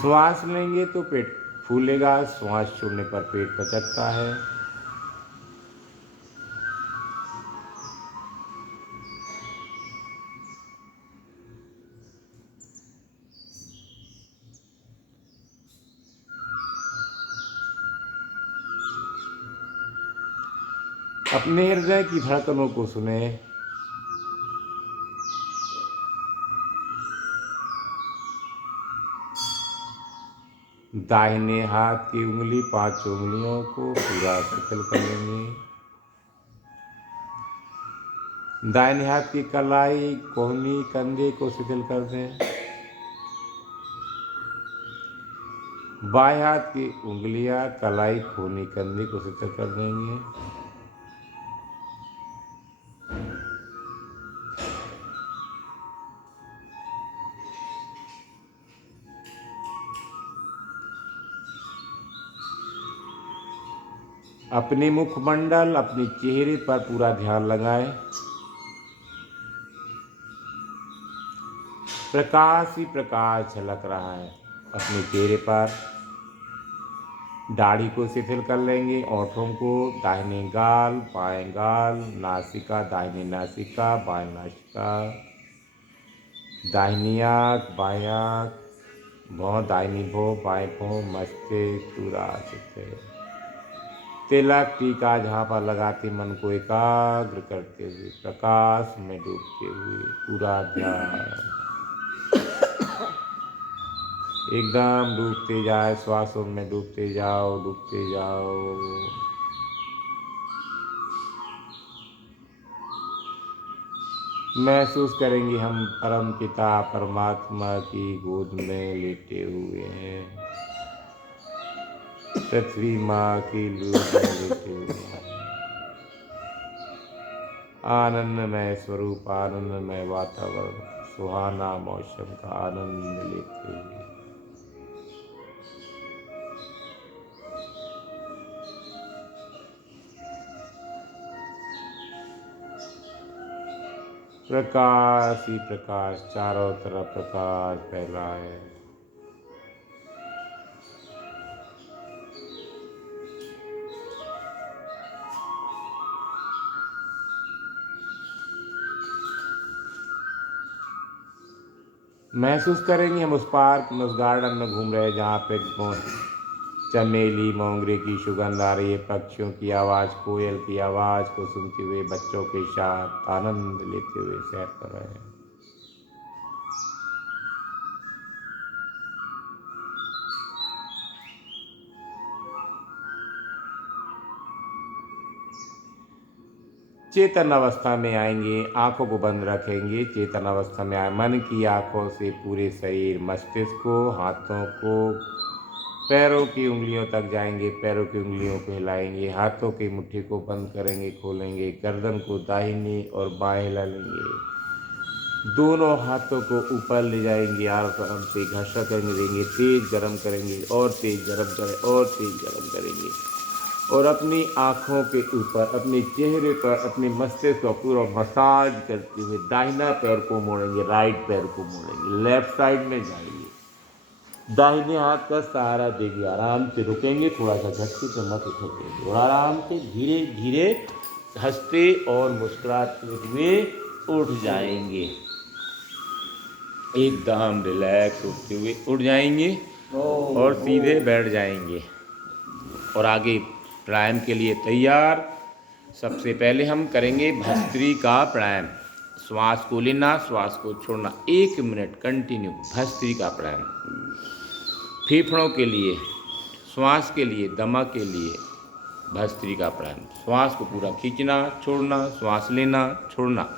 श्वास लेंगे तो पेट फूलेगा, श्वास छोड़ने पर पेट पचकता है। अपने हृदय की धड़कनों को सुने। दाहिने हाथ की उंगली, 5 उंगलियों को पूरा शिथिल कर लेंगे। दाहिने हाथ की कलाई, कोहनी, कंधे को शिथिल कर दें। बाएं हाथ की उंगलियां, कलाई, कोहनी, कंधे को शिथिल कर देंगे। अपने मुखमंडल, अपने चेहरे पर पूरा ध्यान लगाएं। प्रकाश ही प्रकाश झलक रहा है अपने चेहरे पर। दाढ़ी को शिथिल कर लेंगे, ओंठों को, दाहिने गाल, बाएं गाल, नासिका, दाहिनी नासिका, बाएं नासिका, दाहिनी आँख, बाएं आँख, भौं, दाहिनी भौं, बाएं भौं, मस्तिष्क पूरा शिथिल। तिलक, टीका, झापा लगाते मन को एकाग्र करते हुए, प्रकाश में डूबते हुए पूरा ध्यान एकदम डूबते जाए, श्वासों में डूबते जाओ, डूबते जाओ। महसूस करेंगे हम परम पिता परमात्मा की गोद में लेटे हुए हैं, पृथ्वी माँ की गोद में लेटे हुए हैं। आनंदमय स्वरूप, आनंदमय वातावरण, सुहाना मौसम का आनंद लेते हुए प्रकाश ही प्रकाश, चारों तरफ प्रकाश फैलाए। महसूस करेंगे हम उस पार्क में, उस गार्डन में घूम रहे हैं जहाँ पे चमेली, मोंगरे की सुगंध आ रही है, पक्षियों की आवाज़, कोयल की आवाज़ को सुनते हुए बच्चों के साथ आनंद लेते हुए सैर कर रहे हैं। चेतन अवस्था में आएंगे, आंखों को बंद रखेंगे। चेतन अवस्था में आए, मन की आंखों से पूरे शरीर, मस्तिष्क को, हाथों को, पैरों की उंगलियों तक जाएंगे, पैरों की उंगलियों को हिलाएंगे, हाथों की मुट्ठी को बंद करेंगे, खोलेंगे, गर्दन को दाहिनी और बाएं हिला लेंगे, दोनों हाथों को ऊपर ले जाएंगे, आराम से घसा करेंगे, देंगे, तेज गरम करेंगे और तेज गरम करें और तेज गरम करेंगे और अपनी आँखों के ऊपर, अपने चेहरे पर, अपने मस्तिष्क को पूरा मसाज करते हुए दाहिना पैर को मोड़ेंगे, राइट पैर को मोड़ेंगे, लेफ्ट साइड में जाएंगे, दाहिने हाथ का सहारा देंगे, आराम से रुकेंगे, थोड़ा सा झटके से मत उठेंगे और आराम से धीरे धीरे हंसते और मुस्कुराते हुए उठ जाएंगे, एकदम रिलैक्स होते हुए उठ जाएंगे और सीधे बैठ जाएंगे और आगे प्राणायाम के लिए तैयार। सबसे पहले हम करेंगे भस्त्रिका प्राणायाम। श्वास को लेना, श्वास को छोड़ना, 1 मिनट कंटिन्यू भस्त्रिका प्राणायाम। फेफड़ों के लिए, श्वास के लिए, दमा के लिए भस्त्रिका प्राणायाम। श्वास को पूरा खींचना, छोड़ना, श्वास लेना, छोड़ना।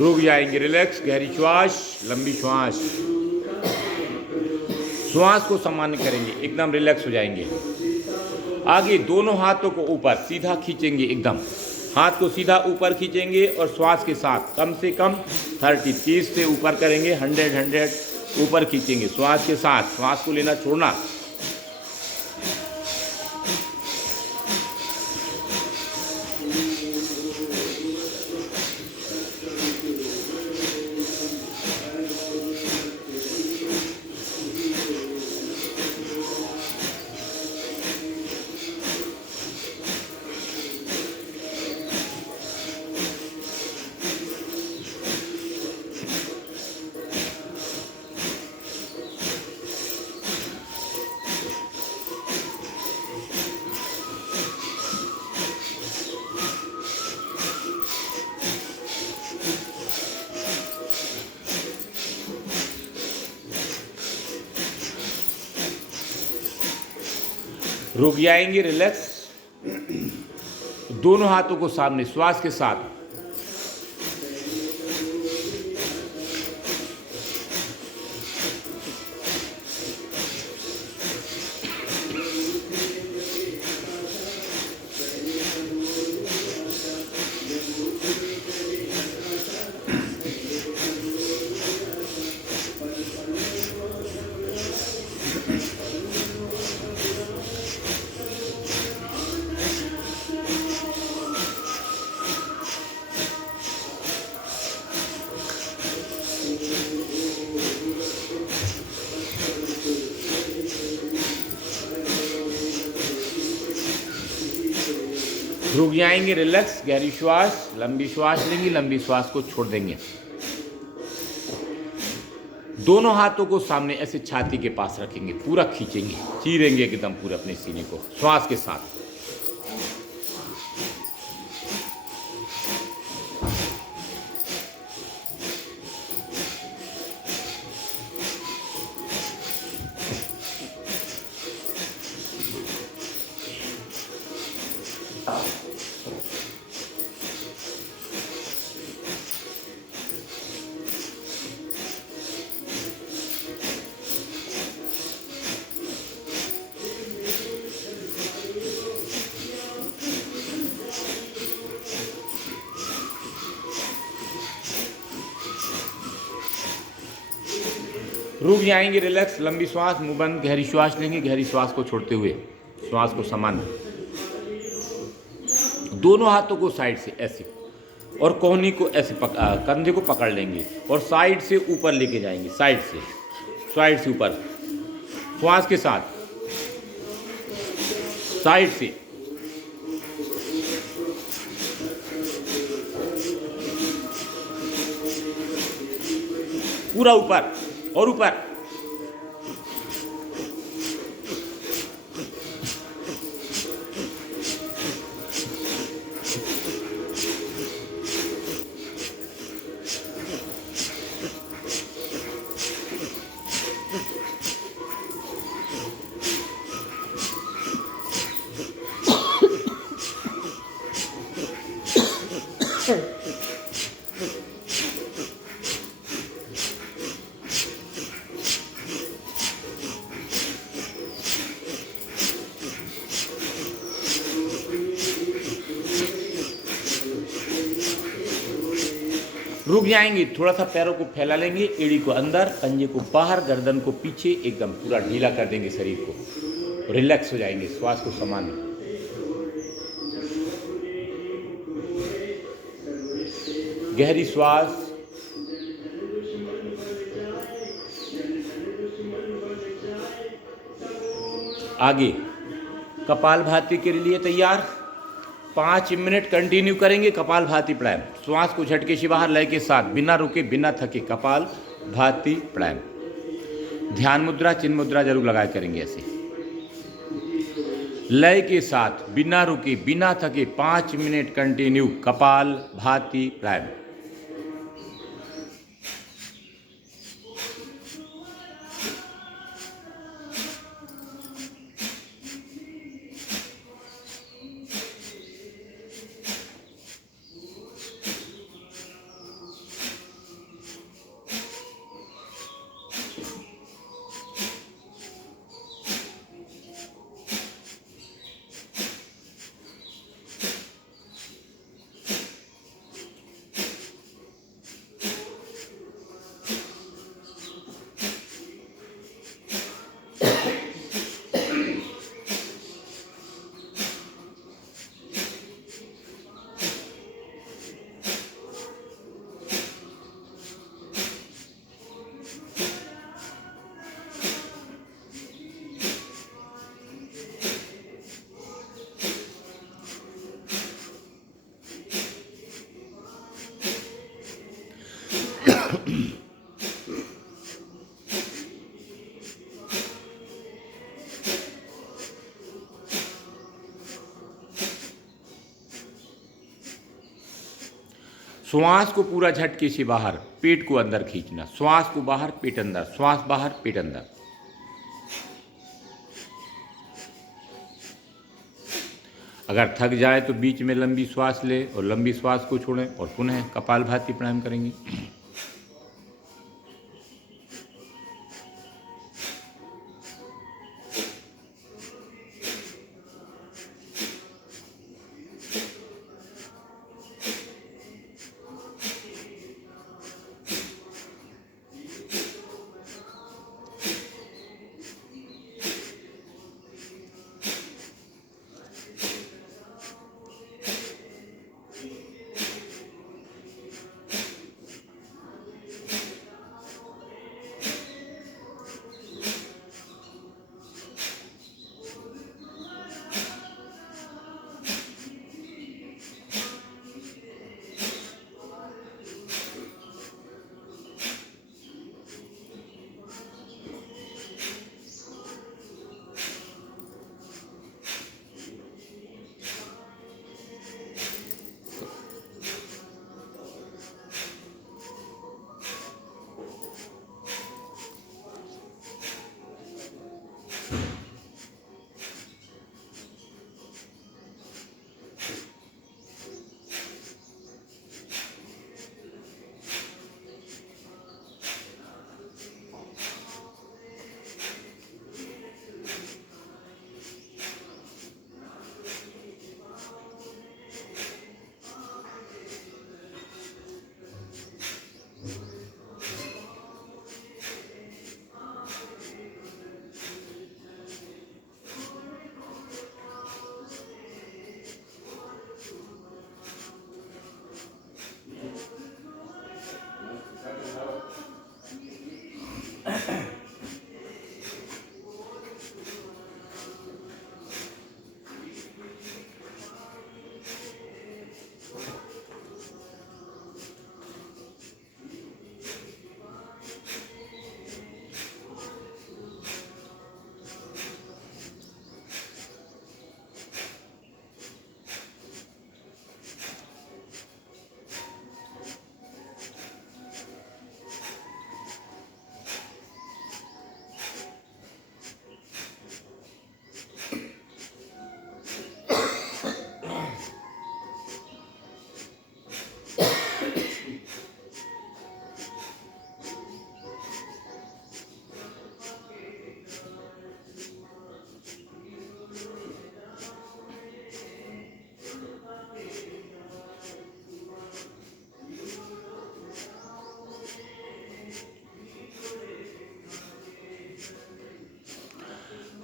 रुक जाएंगे, रिलैक्स, गहरी श्वास, लंबी श्वास। श्वास को सामान्य करेंगे, एकदम रिलैक्स हो जाएंगे। आगे दोनों हाथों को ऊपर सीधा खींचेंगे, एकदम हाथ को सीधा ऊपर खींचेंगे और श्वास के साथ कम से कम 30 से ऊपर करेंगे, 100 ऊपर खींचेंगे श्वास के साथ। श्वास को लेना छोड़ना। रुक जाएंगे, रिलैक्स। दोनों हाथों को सामने श्वास के साथ। रुक जाएंगे, रिलैक्स, गहरी श्वास, लंबी श्वास लेंगे, लंबी श्वास को छोड़ देंगे। दोनों हाथों को सामने ऐसे छाती के पास रखेंगे, पूरा खींचेंगे, चीरेंगे एकदम पूरा अपने सीने को श्वास के साथ। रुक जाएंगे, रिलैक्स, लंबी श्वास, मुंह बंद, गहरी श्वास लेंगे, गहरी श्वास को छोड़ते हुए श्वास को समान। दोनों हाथों को साइड से ऐसे और कोहनी को ऐसे कंधे को पकड़ लेंगे और साइड से ऊपर लेके जाएंगे, साइड से ऊपर श्वास के साथ, साइड से। पूरा ऊपर और ऊपर। रुक जाएंगे, थोड़ा सा पैरों को फैला लेंगे, एड़ी को अंदर, पंजे को बाहर, गर्दन को पीछे, एकदम पूरा ढीला कर देंगे शरीर को, रिलैक्स हो जाएंगे, श्वास को समान। गहरी श्वास, आगे कपालभाति के लिए तैयार। 5 मिनट कंटिन्यू करेंगे कपालभाति प्राणायाम। श्वास को झटके से बाहर लय के साथ, बिना रुके बिना थके, कपालभाति प्राणायाम। ध्यान मुद्रा, चिन्ह मुद्रा जरूर लगाए करेंगे ऐसे, लय के साथ, बिना रुके बिना थके 5 मिनट कंटिन्यू कपालभाति प्राणायाम। श्वास को पूरा झटके से बाहर, पेट को अंदर खींचना। श्वास को बाहर, पेट अंदर, श्वास बाहर, पेट अंदर। अगर थक जाए तो बीच में लंबी श्वास ले और लंबी श्वास को छोड़ें और पुनः कपालभाति प्राणायाम करेंगे।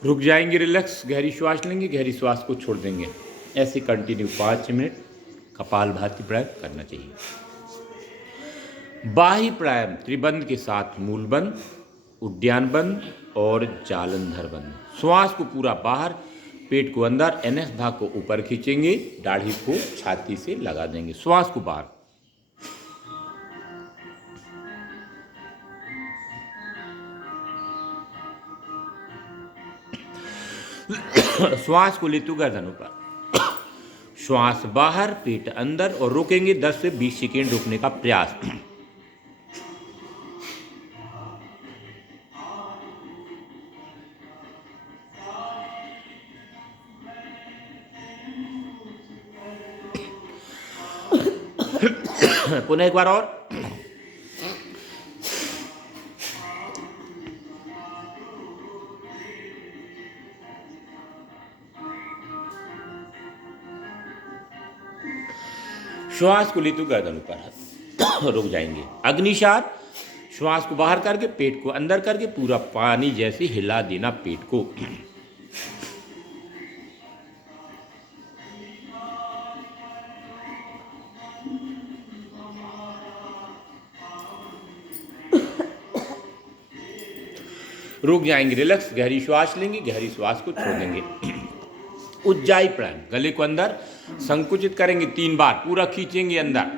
रुक जाएंगे, रिलैक्स, गहरी श्वास लेंगे, गहरी श्वास को छोड़ देंगे। ऐसे कंटिन्यू 5 मिनट कपालभाति प्राणायाम करना चाहिए। बाह्य प्राणायाम त्रिबंध के साथ मूलबंध, उद्यान बंद और जालंधर बंद। श्वास को पूरा बाहर, पेट को अंदर, एनएस भाग को ऊपर खींचेंगे, दाढ़ी को छाती से लगा देंगे। श्वास को बाहर। श्वास को लेते हुए गर्दन ऊपर, श्वास बाहर, पेट अंदर और रोकेंगे। 10 से 20 सेकेंड रुकने का प्रयास। पुनः एक बार और। श्वास को लेते हुए गर्दन ऊपर, रुक जाएंगे। अग्निशार, श्वास को बाहर करके पेट को अंदर करके पूरा पानी जैसे हिला देना पेट को। रुक जाएंगे, रिलैक्स, गहरी श्वास लेंगे, गहरी श्वास को छोड़ देंगे। उज्जाई प्राणायाम, गले को अंदर संकुचित करेंगे 3 बार, पूरा खींचेंगे अंदर।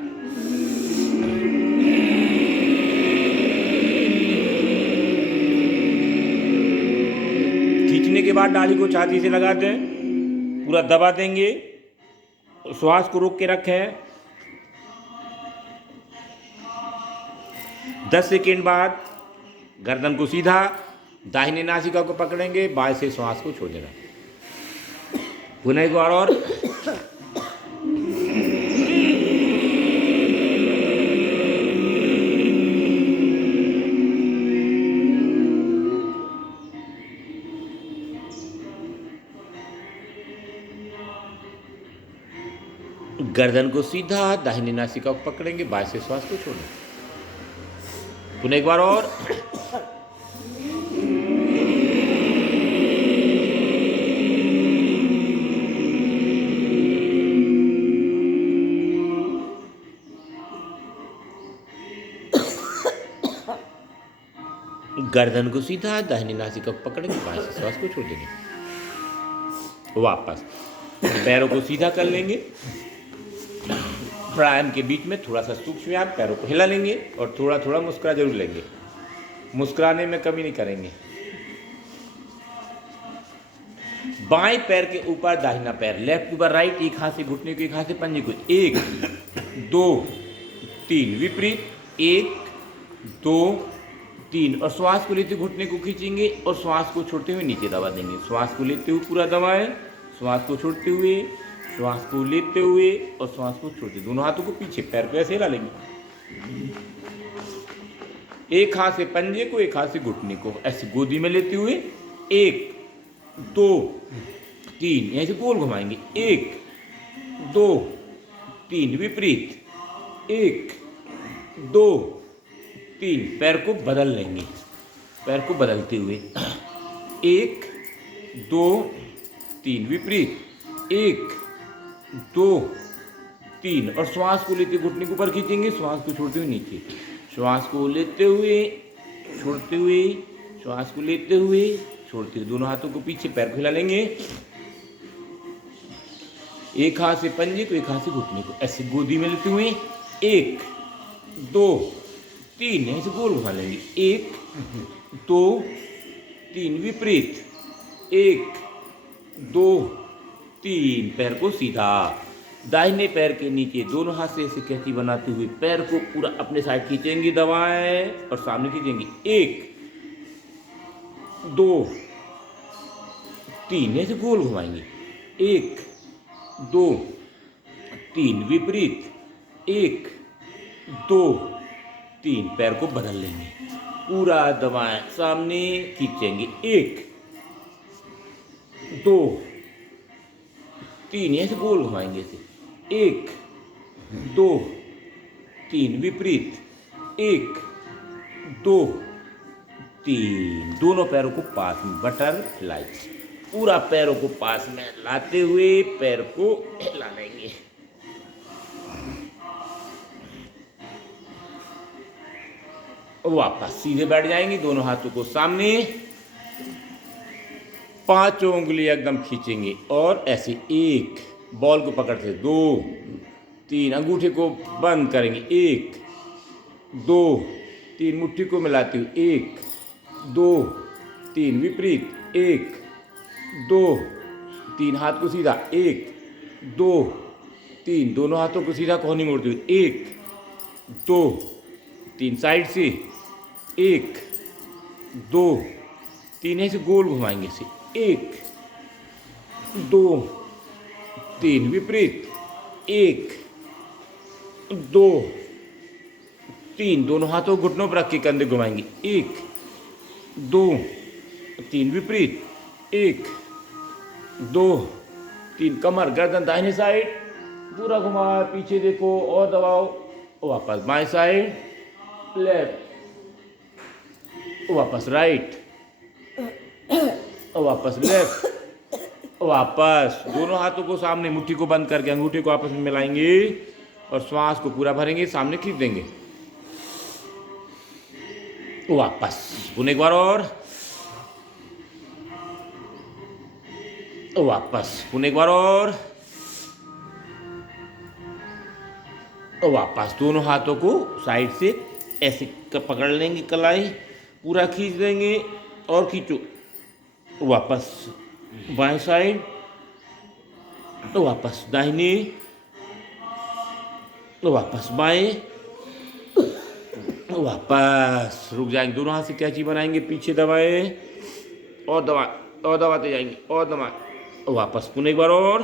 के बाद डाली को छाती से लगा दें, पूरा दबा देंगे, श्वास को रोक के रखें। 10 सेकेंड बाद गर्दन को सीधा, दाहिने नासिका को पकड़ेंगे, बाएं से श्वास को छोड़ देना। पुनः एक बार और। गर्दन को सीधा, दाहिने नासिका को पकड़ेंगे, बाएं से श्वास को छोड़ें। पुनः एक बार और। गर्दन को सीधा, दाहिने नासिका को पकड़ेंगे, बाएं से श्वास को छोड़ देंगे। वापस पैरों को सीधा कर लेंगे, प्राणायाम के बीच में थोड़ा सा सूक्ष्म व्यायाम, पैरों को हिला लेंगे और थोड़ा थोड़ा मुस्कुरा जरूर लेंगे, मुस्कुराने में कमी नहीं करेंगे। बाएं पैर के ऊपर दाहिना पैर, लेफ्ट के ऊपर राइट, एक हाथ से घुटने को, एक हाथ से पंजे को, 1 2 3 विपरीत, 1 2 3 और श्वास को लेते घुटने को खींचेंगे और श्वास को छोड़ते हुए नीचे दबा देंगे। श्वास को लेते हुए पूरा दबाएं, श्वास को छोड़ते हुए, श्वास को लेते हुए और श्वास को छोड़ते, दोनों हाथों को पीछे, पैर को ऐसे हिला लेंगे। एक हाथ से पंजे को, एक हाथ से घुटने को ऐसे गोदी में लेते हुए 1 2 3 यहीं से गोल घुमाएंगे, 1 2 3 विपरीत, 1 2 3 पैर को बदल लेंगे, पैर को बदलते हुए 1 2 3 विपरीत, 1 2 3 और श्वास को लेते घुटने के ऊपर खींचेंगे, श्वास को छोड़ते हुए नीचे, श्वास को लेते हुए छोड़ते हुए, श्वास को लेते हुए छोड़ते हुए, दोनों हाथों को पीछे, पैर को हिला लेंगे। एक हाथ से पंजे को, एक हाथ से घुटने को ऐसे गोदी में लेते हुए 1 2 3 ऐसे गोल घुमा लेंगे, 1 2 3 विपरीत, 1 2 3 पैर को सीधा, दाहिने पैर के नीचे दोनों हाथ से ऐसे कैंची बनाते हुए पैर को पूरा अपने साइड खींचेंगे, दबाएं और सामने खींचेंगे, 1 2 3 ऐसे गोल घुमाएंगे, 1 2 3 विपरीत, 1 2 3 पैर को बदल लेंगे, पूरा दबाएं, सामने खींचेंगे, 1 2 3 ऐसे गोल घुमाएंगे, ऐसे 1 2 3 विपरीत, 1 2 3 दोनों पैरों को पास में, बटरफ्लाई, पूरा पैरों को पास में लाते हुए पैर को हिला लेंगे। वापस सीधे बैठ जाएंगे, दोनों हाथों को सामने, 5 उंगलियां एकदम खींचेंगे और ऐसे 1 बॉल को पकड़ते, 2 3 अंगूठे को बंद करेंगे, 1 2 3 मुट्ठी को मिलाते हुए, 1 2 3 विपरीत, 1 2 3 हाथ को सीधा, 1 2 3 दोनों हाथों को सीधा, कोहनी मोड़ते हुए, 1 2 3 साइड से, 1 2 3 ऐसे गोल घुमाएंगे से, 1 2 3 विपरीत, 1 2 3 दोनों हाथों को घुटनों पर रख के कंधे घुमाएंगे, 1 2 3 विपरीत, 1 2 3 कमर गर्दन दाहिने साइड पूरा घुमाओ, पीछे देखो और दबाओ, वापस बाएं साइड, लेफ्ट, वापस राइट, वापस लेफ्ट, वापस दोनों हाथों को सामने, मुट्ठी को बंद करके अंगूठे को आपस में मिलाएंगे और श्वास को पूरा भरेंगे, सामने खींच देंगे, वापस पुनः एक बार और, वापस पुनः एक बार और, वापस दोनों हाथों को साइड से ऐसे पकड़ लेंगे, कलाई पूरा खींच देंगे और खींचो, वापस बाएं साइड, वापस दाहिनी, वापस बाएं, वापस रुक जाएंगे। दोनों हाथ से कैची बनाएंगे, पीछे दबाएं और दबाते जाएंगे और दबाएं। वापस पुनः एक बार और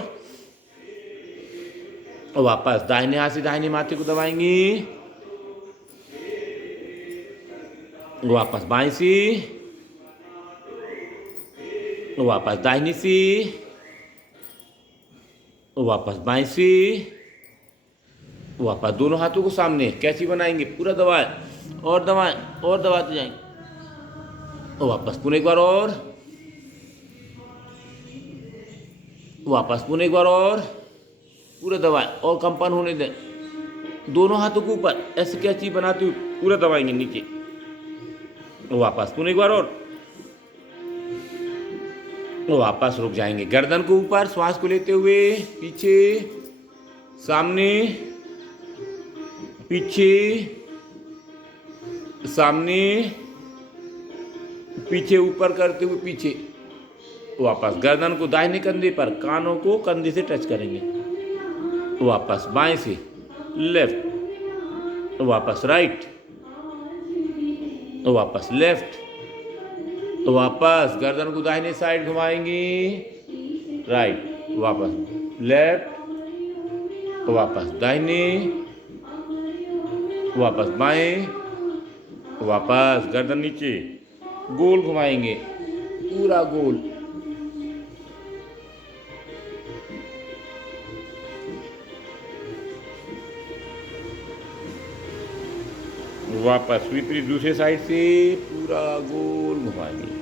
वापस दाहिने हाथ से दाहिने माथे को दबाएंगे, वापस बाएं से, वापस दाहिनी से, वापस बाएं से, वापस दोनों हाथों को सामने कैसी बनाएंगे, पूरा दबाएं और दबाते जाएंगे। वापस पुनः एक बार और, वापस पुनः एक बार और, पूरा दबाएं और कंपन होने दें। दोनों हाथों के ऊपर ऐसे कैची बनाते हुए पूरा दबाएंगे नीचे। वापस पुनः एक बार और, वापस रुक जाएंगे। गर्दन के ऊपर श्वास को लेते हुए पीछे, सामने, पीछे, सामने, पीछे, ऊपर करते हुए पीछे। वापस गर्दन को दाहिने कंधे पर, कानों को कंधे से टच करेंगे। वापस बाएं से लेफ्ट, वापस राइट, वापस लेफ्ट, वापस गर्दन को दाहिने साइड घुमाएंगे, राइट, वापस लेफ्ट, वापस दाहिने, वापस बाएं, वापस गर्दन नीचे, गोल घुमाएंगे, पूरा गोल। वापस विपरीत दूसरे साइड से पूरा गोल घुमाएंगे।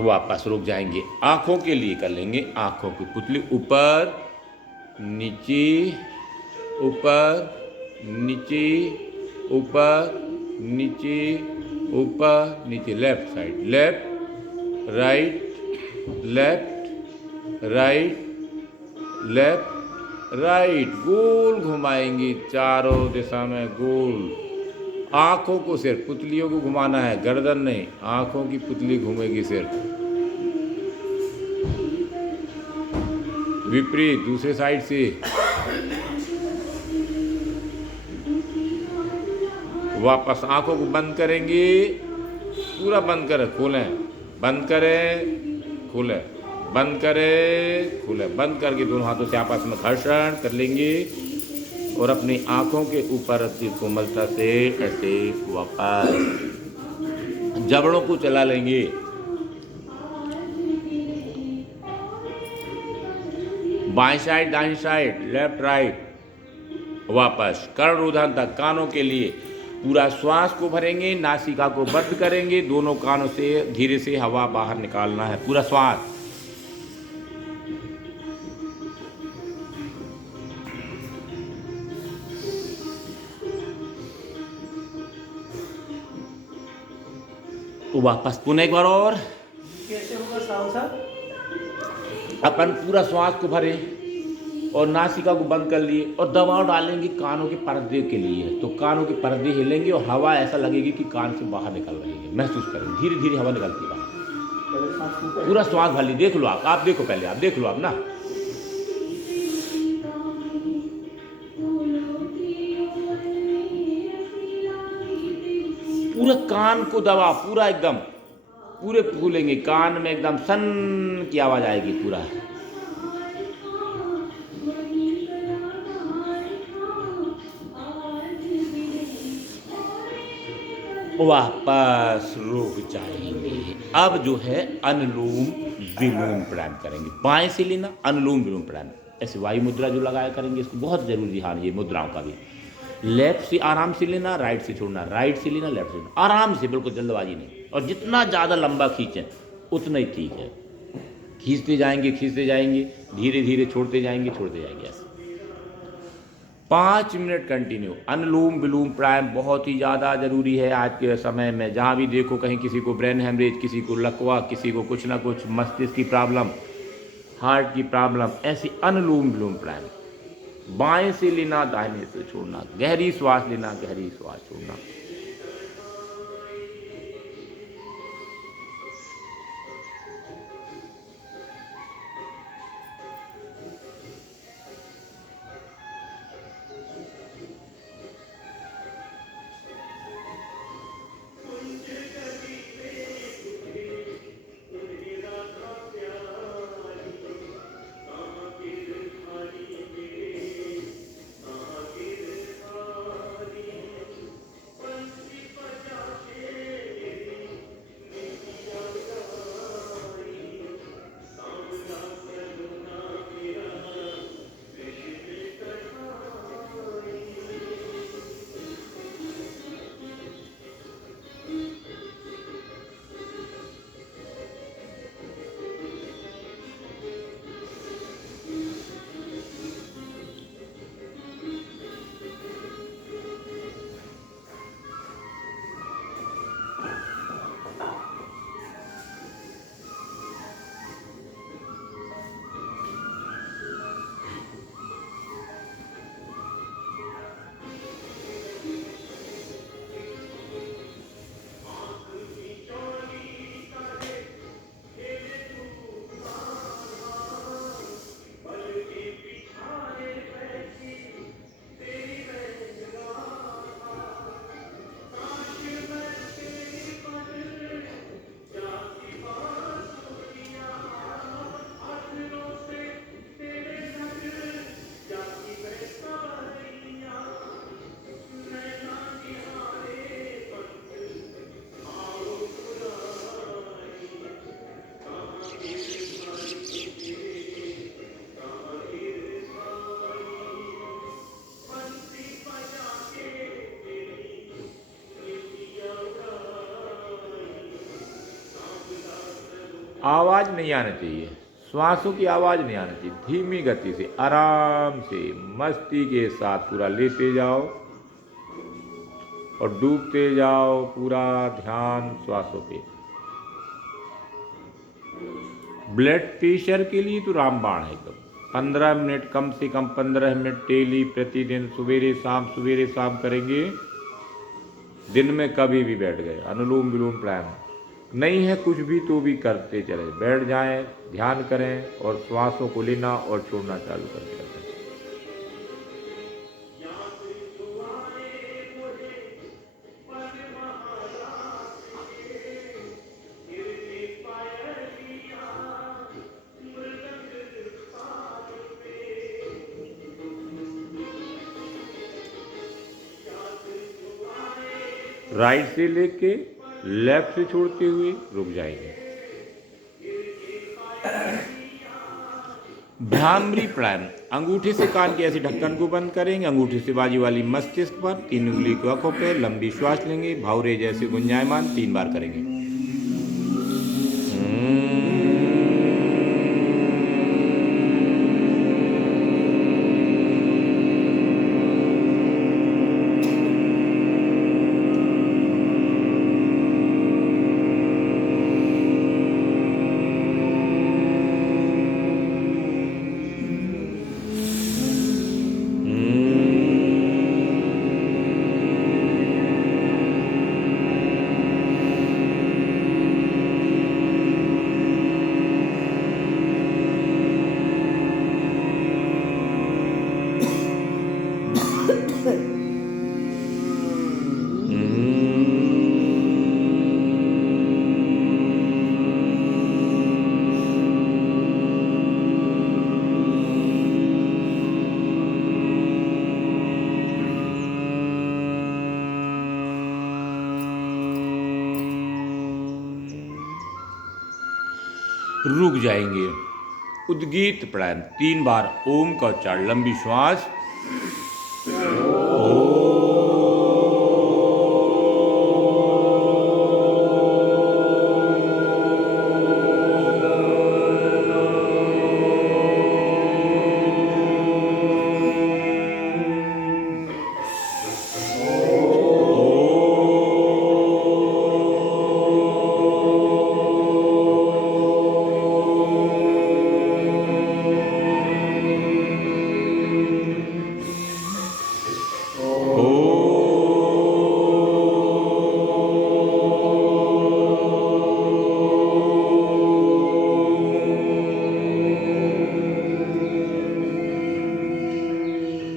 वापस रुक जाएंगे। आंखों के लिए कर लेंगे। आंखों की पुतली ऊपर नीचे, ऊपर नीचे, ऊपर नीचे, ऊपर नीचे। Left side, left right, left right, left right, गोल घुमाएंगे चारों दिशा में गोल। आंखों को सिर्फ, पुतलियों को घुमाना है, गर्दन नहीं। आंखों की पुतली घूमेगी सिर्फ। विपरीत दूसरे साइड से वापस आंखों को बंद करेंगे, पूरा बंद करें, खोलें, बंद करें, खोलें, बंद करें, खोलें। बंद करके दोनों हाथों से आपस में घर्षण कर लेंगे और अपनी आंखों के ऊपर अपनी कोमलता से ऐसे वापस जबड़ों को चला लेंगे। बाएं साइड, दाहिनी साइड, लेफ्ट राइट, वापस कर्णरोधन तक। कानों के लिए पूरा श्वास को भरेंगे, नासिका को बंद करेंगे, दोनों कानों से धीरे से हवा बाहर निकालना है, पूरा श्वास। वापस पुनः एक बार और। कैसे होगा साहब साहब? अपन पूरा श्वास को भरे और नासिका को बंद कर लिए और दबाव डालेंगे कानों के पर्दे के लिए। तो कानों के पर्दे हिलेंगे और हवा ऐसा लगेगी कि कान से बाहर निकल रही है। महसूस करेंगे, धीरे धीरे हवा निकलती है बाहर। पूरा श्वास भर ली। देख लो आप देखो, पहले आप देख लो आप ना। पूरा कान को दबा, पूरा एकदम पूरे फूलेंगे, कान में एकदम सन की आवाज आएगी पूरा। वापस रुक जाएंगे। अब जो है अनुलोम विलोम प्राणायाम करेंगे। बाएं से लेना, अनुलोम विलोम प्राणायाम, ऐसे वायु मुद्रा जो लगाया करेंगे, इसको बहुत जरूरी ध्यान, ये मुद्राओं का भी। लेफ्ट से आराम से लेना, राइट से छोड़ना, राइट से लेना, लेफ्ट से लेना, आराम से, बिल्कुल जल्दबाजी नहीं। और जितना ज़्यादा लंबा खींचें उतना ही ठीक है। खींचते जाएंगे, धीरे धीरे छोड़ते जाएंगे ऐसे 5 मिनट कंटिन्यू। अनुलोम विलोम प्राणायाम बहुत ही ज़्यादा ज़रूरी है आज के समय में। जहाँ भी देखो, कहीं किसी को ब्रेन हेमरेज, किसी को लकवा, किसी को कुछ ना कुछ मस्तिष्क की प्रॉब्लम, हार्ट की प्रॉब्लम, ऐसी अनुलोम विलोम प्राणायाम। बाएं से लेना, दाहिने से छोड़ना, गहरी श्वास लेना, गहरी श्वास छोड़ना। आवाज़ नहीं आना चाहिए, श्वासों की आवाज़ नहीं आना चाहिए। धीमी गति से आराम से मस्ती के साथ पूरा लेते जाओ और डूबते जाओ, पूरा ध्यान श्वासों पे। ब्लड प्रेशर के लिए तो रामबाण है। तो 15 मिनट, कम से कम 15 मिनट डेली प्रतिदिन सवेरे शाम करेंगे। दिन में कभी भी बैठ गए, अनुलोम विलोम प्राणायाम नहीं है कुछ भी तो भी करते चले, बैठ जाएं, ध्यान करें और श्वासों को लेना और छोड़ना चालू करके रखें। राइट से लेके लेफ्ट से छोड़ते हुए रुक जाएंगे। भ्रामरी प्राणायाम, अंगूठे से कान के ऐसे ढक्कन को बंद करेंगे, अंगूठे से बाजू वाली मस्तिष्क पर, 3 उंगली को आंखों पे लंबी श्वास लेंगे, भावरे जैसे गुंजायमान 3 बार करेंगे। रुक जाएंगे। उद्गीत प्राणायाम, 3 बार ओम का उच्चारण, लंबी श्वास।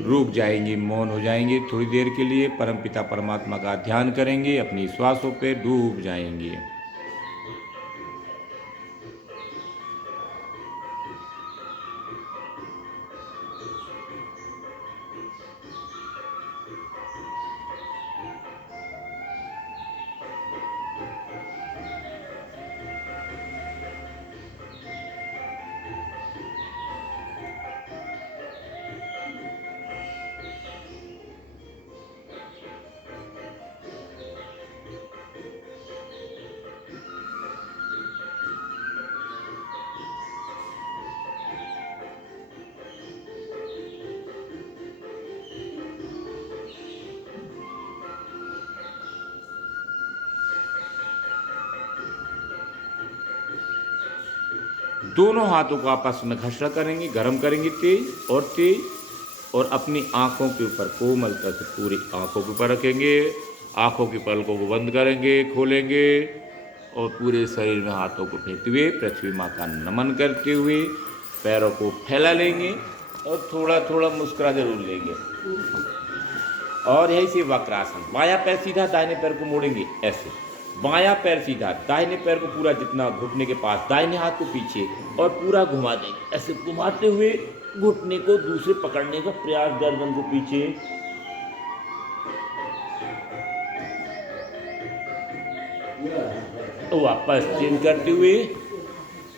रुक जाएंगे, मौन हो जाएंगे थोड़ी देर के लिए, परमपिता परमात्मा का ध्यान करेंगे, अपनी श्वासों पे डूब जाएंगे। दोनों हाथों को आपस में घर्षण करेंगे, गर्म करेंगे तेज, और अपनी आंखों के ऊपर कोमलता से पूरी आंखों के ऊपर रखेंगे। आंखों की पलकों को बंद करेंगे, खोलेंगे और पूरे शरीर में हाथों को फेंकते हुए पृथ्वी माँ का नमन करते हुए पैरों को फैला लेंगे और थोड़ा थोड़ा मुस्कुरा जरूर लेंगे। और यही से वक्रासन, बायां पैर सीधा, दाहिने पैर को मोड़ेंगे ऐसे, बायां पैर सीधा, दाहिने पैर को पूरा जितना घुटने के पास, दाहिने हाथ को पीछे और पूरा घुमा देंगे। ऐसे घुमाते हुए घुटने को दूसरे पकड़ने का प्रयास, गर्दन को पीछे। वापस चेंज करते हुए,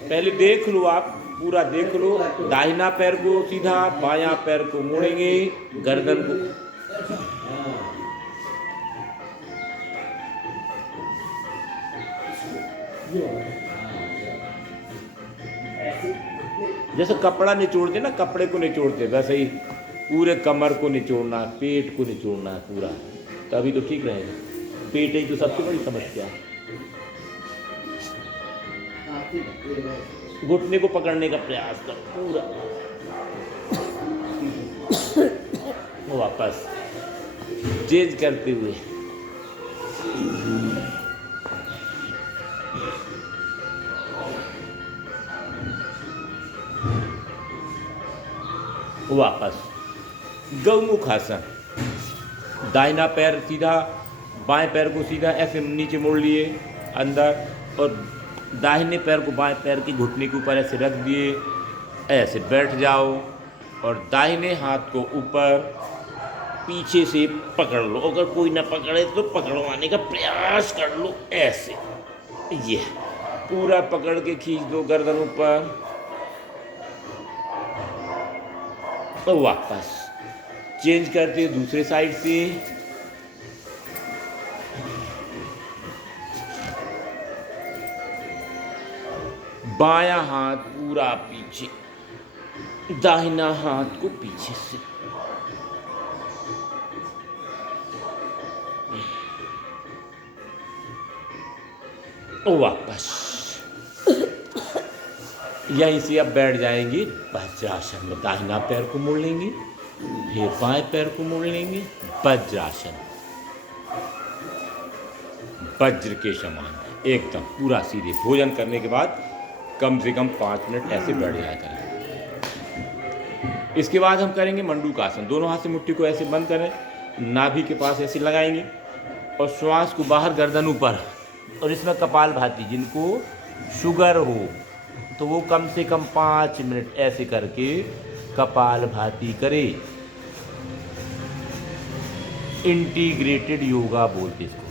पहले देख लो, आप पूरा देख लो, दाहिना पैर को सीधा, बायां पैर को मोड़ेंगे, गर्दन को जैसे कपड़ा निचोड़ते ना, कपड़े को निचोड़ते, वैसे ही पूरे कमर को निचोड़ना, पेट को निचोड़ना है पूरा, तभी तो ठीक रहेगा। पेट ही तो सबसे बड़ी समस्या है। घुटने को पकड़ने का प्रयास कर पूरा, वापस चेंज करते हुए। वापस गौमुख आसन। दाहिना पैर सीधा, बाएं पैर को सीधा ऐसे नीचे मोड़ लिए अंदर, और दाहिने पैर को बाएं पैर के घुटने के ऊपर ऐसे रख दिए, ऐसे बैठ जाओ और दाहिने हाथ को ऊपर पीछे से पकड़ लो। अगर कोई ना पकड़े तो पकड़वाने का प्रयास कर लो, ऐसे ये पूरा पकड़ के खींच दो गर्दन ऊपर। तो वापस चेंज करते हैं दूसरे साइड से। बायां हाथ पूरा पीछे, दाहिना हाथ को पीछे से। वापस यहीं से अब बैठ जाएंगे वज्रासन में। दाहिना पैर को मोड़ लेंगे, फिर बाएं पैर को मोड़ लेंगे, वज्रासन, वज्र के समान एकदम पूरा सीधे। भोजन करने के बाद कम से कम 5 मिनट ऐसे बैठ जाया करें। इसके बाद हम करेंगे मंडूकासन। दोनों हाथ से मुट्ठी को ऐसे बंद करें, नाभि के पास ऐसे लगाएंगे और श्वास को बाहर, गर्दन ऊपर। और इसमें कपालभाति, जिनको शुगर हो तो वो कम से कम 5 मिनट ऐसे करके कपालभाति करे। इंटीग्रेटेड योगा बोलते इसको।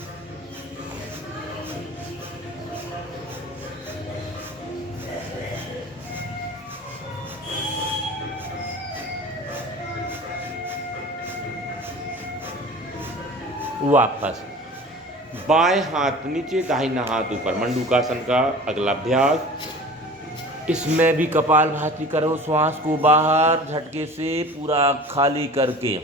वापस बाएं हाथ नीचे, दाहिना हाथ ऊपर, मंडूकासन का अगला अभ्यास। इसमें भी कपालभाति करो, श्वास को बाहर झटके से पूरा खाली करके।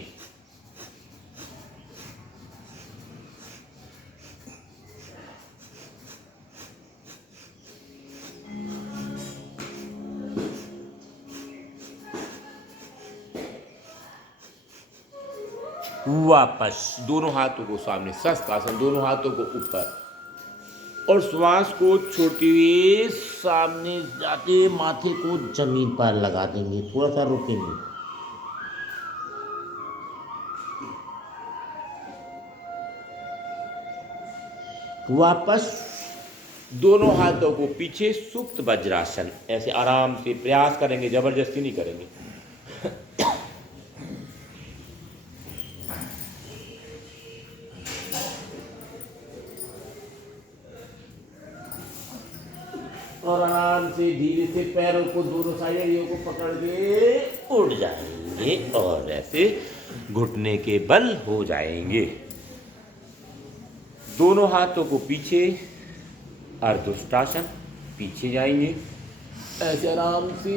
वापस दोनों हाथों को सामने, शस्त्रासन, दोनों हाथों को ऊपर और श्वास को छोड़ते हुए सामने जाके माथे को जमीन पर लगा देंगे। थोड़ा सा रुकेंगे। वापस दोनों हाथों को पीछे, सुप्त वज्रासन। ऐसे आराम से प्रयास करेंगे, जबरदस्ती नहीं करेंगे। और आराम से धीरे से पैरों को, दोनों साइडों को पकड़ के उड़ जाएंगे और ऐसे घुटने के बल हो जाएंगे। दोनों हाथों को पीछे, अर्धोष्टासन, पीछे जाएंगे ऐसे आराम से।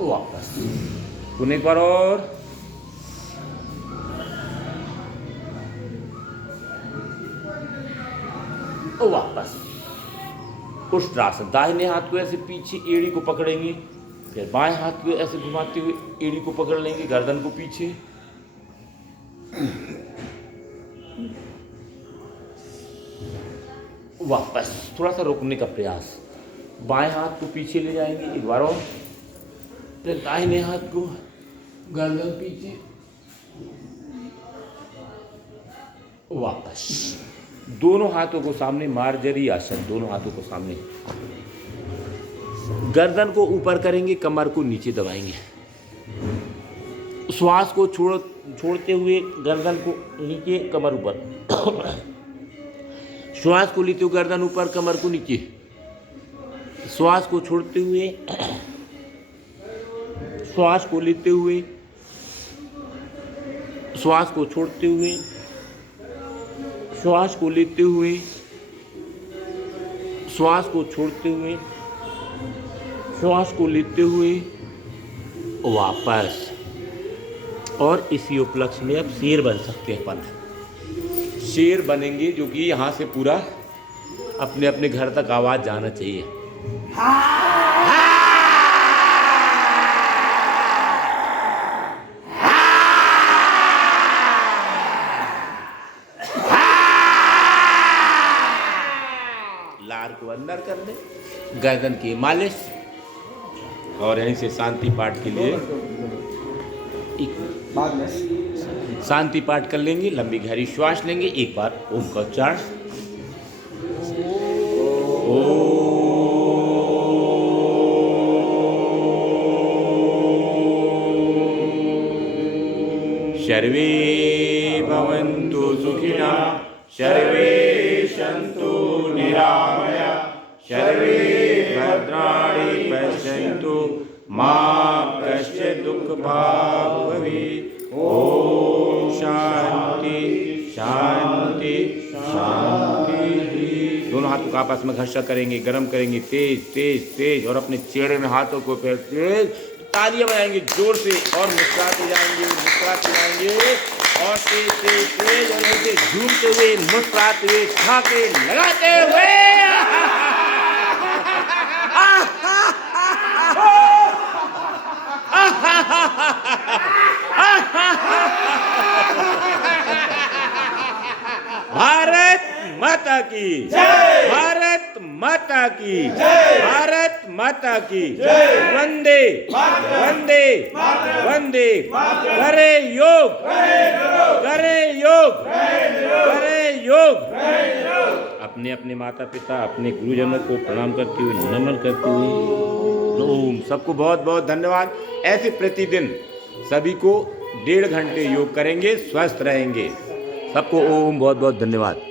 वापस पुनः पर और वापस उष्ट्रासन। दाहिने हाथ को ऐसे पीछे एड़ी को पकड़ेंगे, फिर बाएं हाथ को ऐसे घुमाते हुए एड़ी को पकड़ लेंगे, गर्दन को पीछे। वापस थोड़ा सा रोकने का प्रयास। बाएं हाथ को पीछे ले जाएंगे एक बार और, फिर दाहिने हाथ को गर्दन पीछे। वापस दोनों हाथों को सामने, मार्जरी आसन, दोनों हाथों को सामने। गर्दन को ऊपर करेंगे, कमर को नीचे दबाएंगे। श्वास को छोड़ते हुए गर्दन को नीचे, कमर ऊपर। श्वास को लेते हुए गर्दन ऊपर, कमर को नीचे। श्वास को छोड़ते हुए, श्वास को लेते हुए, श्वास को छोड़ते हुए, श्वास को लेते हुए, श्वास को छोड़ते हुए, श्वास को लेते हुए वापस। और इसी उपलक्ष्य में अब शेर बन सकते हैं अपन। शेर बनेंगे जो कि यहाँ से पूरा अपने अपने घर तक आवाज जाना चाहिए। लार को अंदर कर ले, गर्दन की मालिश, और यहीं से शांति पाठ के लिए बाद में शांति पाठ कर लेंगे। लंबी गहरी श्वास लेंगे, एक बार ओम का उच्चारण। सर्वे भवन्तु सुखिनः, सर्वे सन्तु निरामया, सर्वे भद्राणि पश्यन्तु, मा कश्चित् दुःखभाग् भवेत्। ओम शांति शांति शांति। दोनों हाथों का आपस में घर्षण करेंगे, गर्म करेंगे, तेज तेज तेज, और अपने चेहरे में हाथों को फिर तेज तालियां बजाएंगे जोर से, और मुस्कुराते जाएंगे और तेज तेज तेज, और ऐसे झूमते हुए, मुस्कुराते हुए, छाके लगाते हुए। भारत माता की जय, भारत माता की जय, भारत माता की जय, वंदे वंदे वंदे। करे योग करे योग करे योग। अपने अपने माता पिता, अपने गुरुजनों को प्रणाम करते हुए, नमन करते हुए ओम। सबको बहुत बहुत धन्यवाद। ऐसे प्रतिदिन सभी को 1.5 घंटे योग करेंगे, स्वस्थ रहेंगे। सबको ओम, बहुत बहुत धन्यवाद।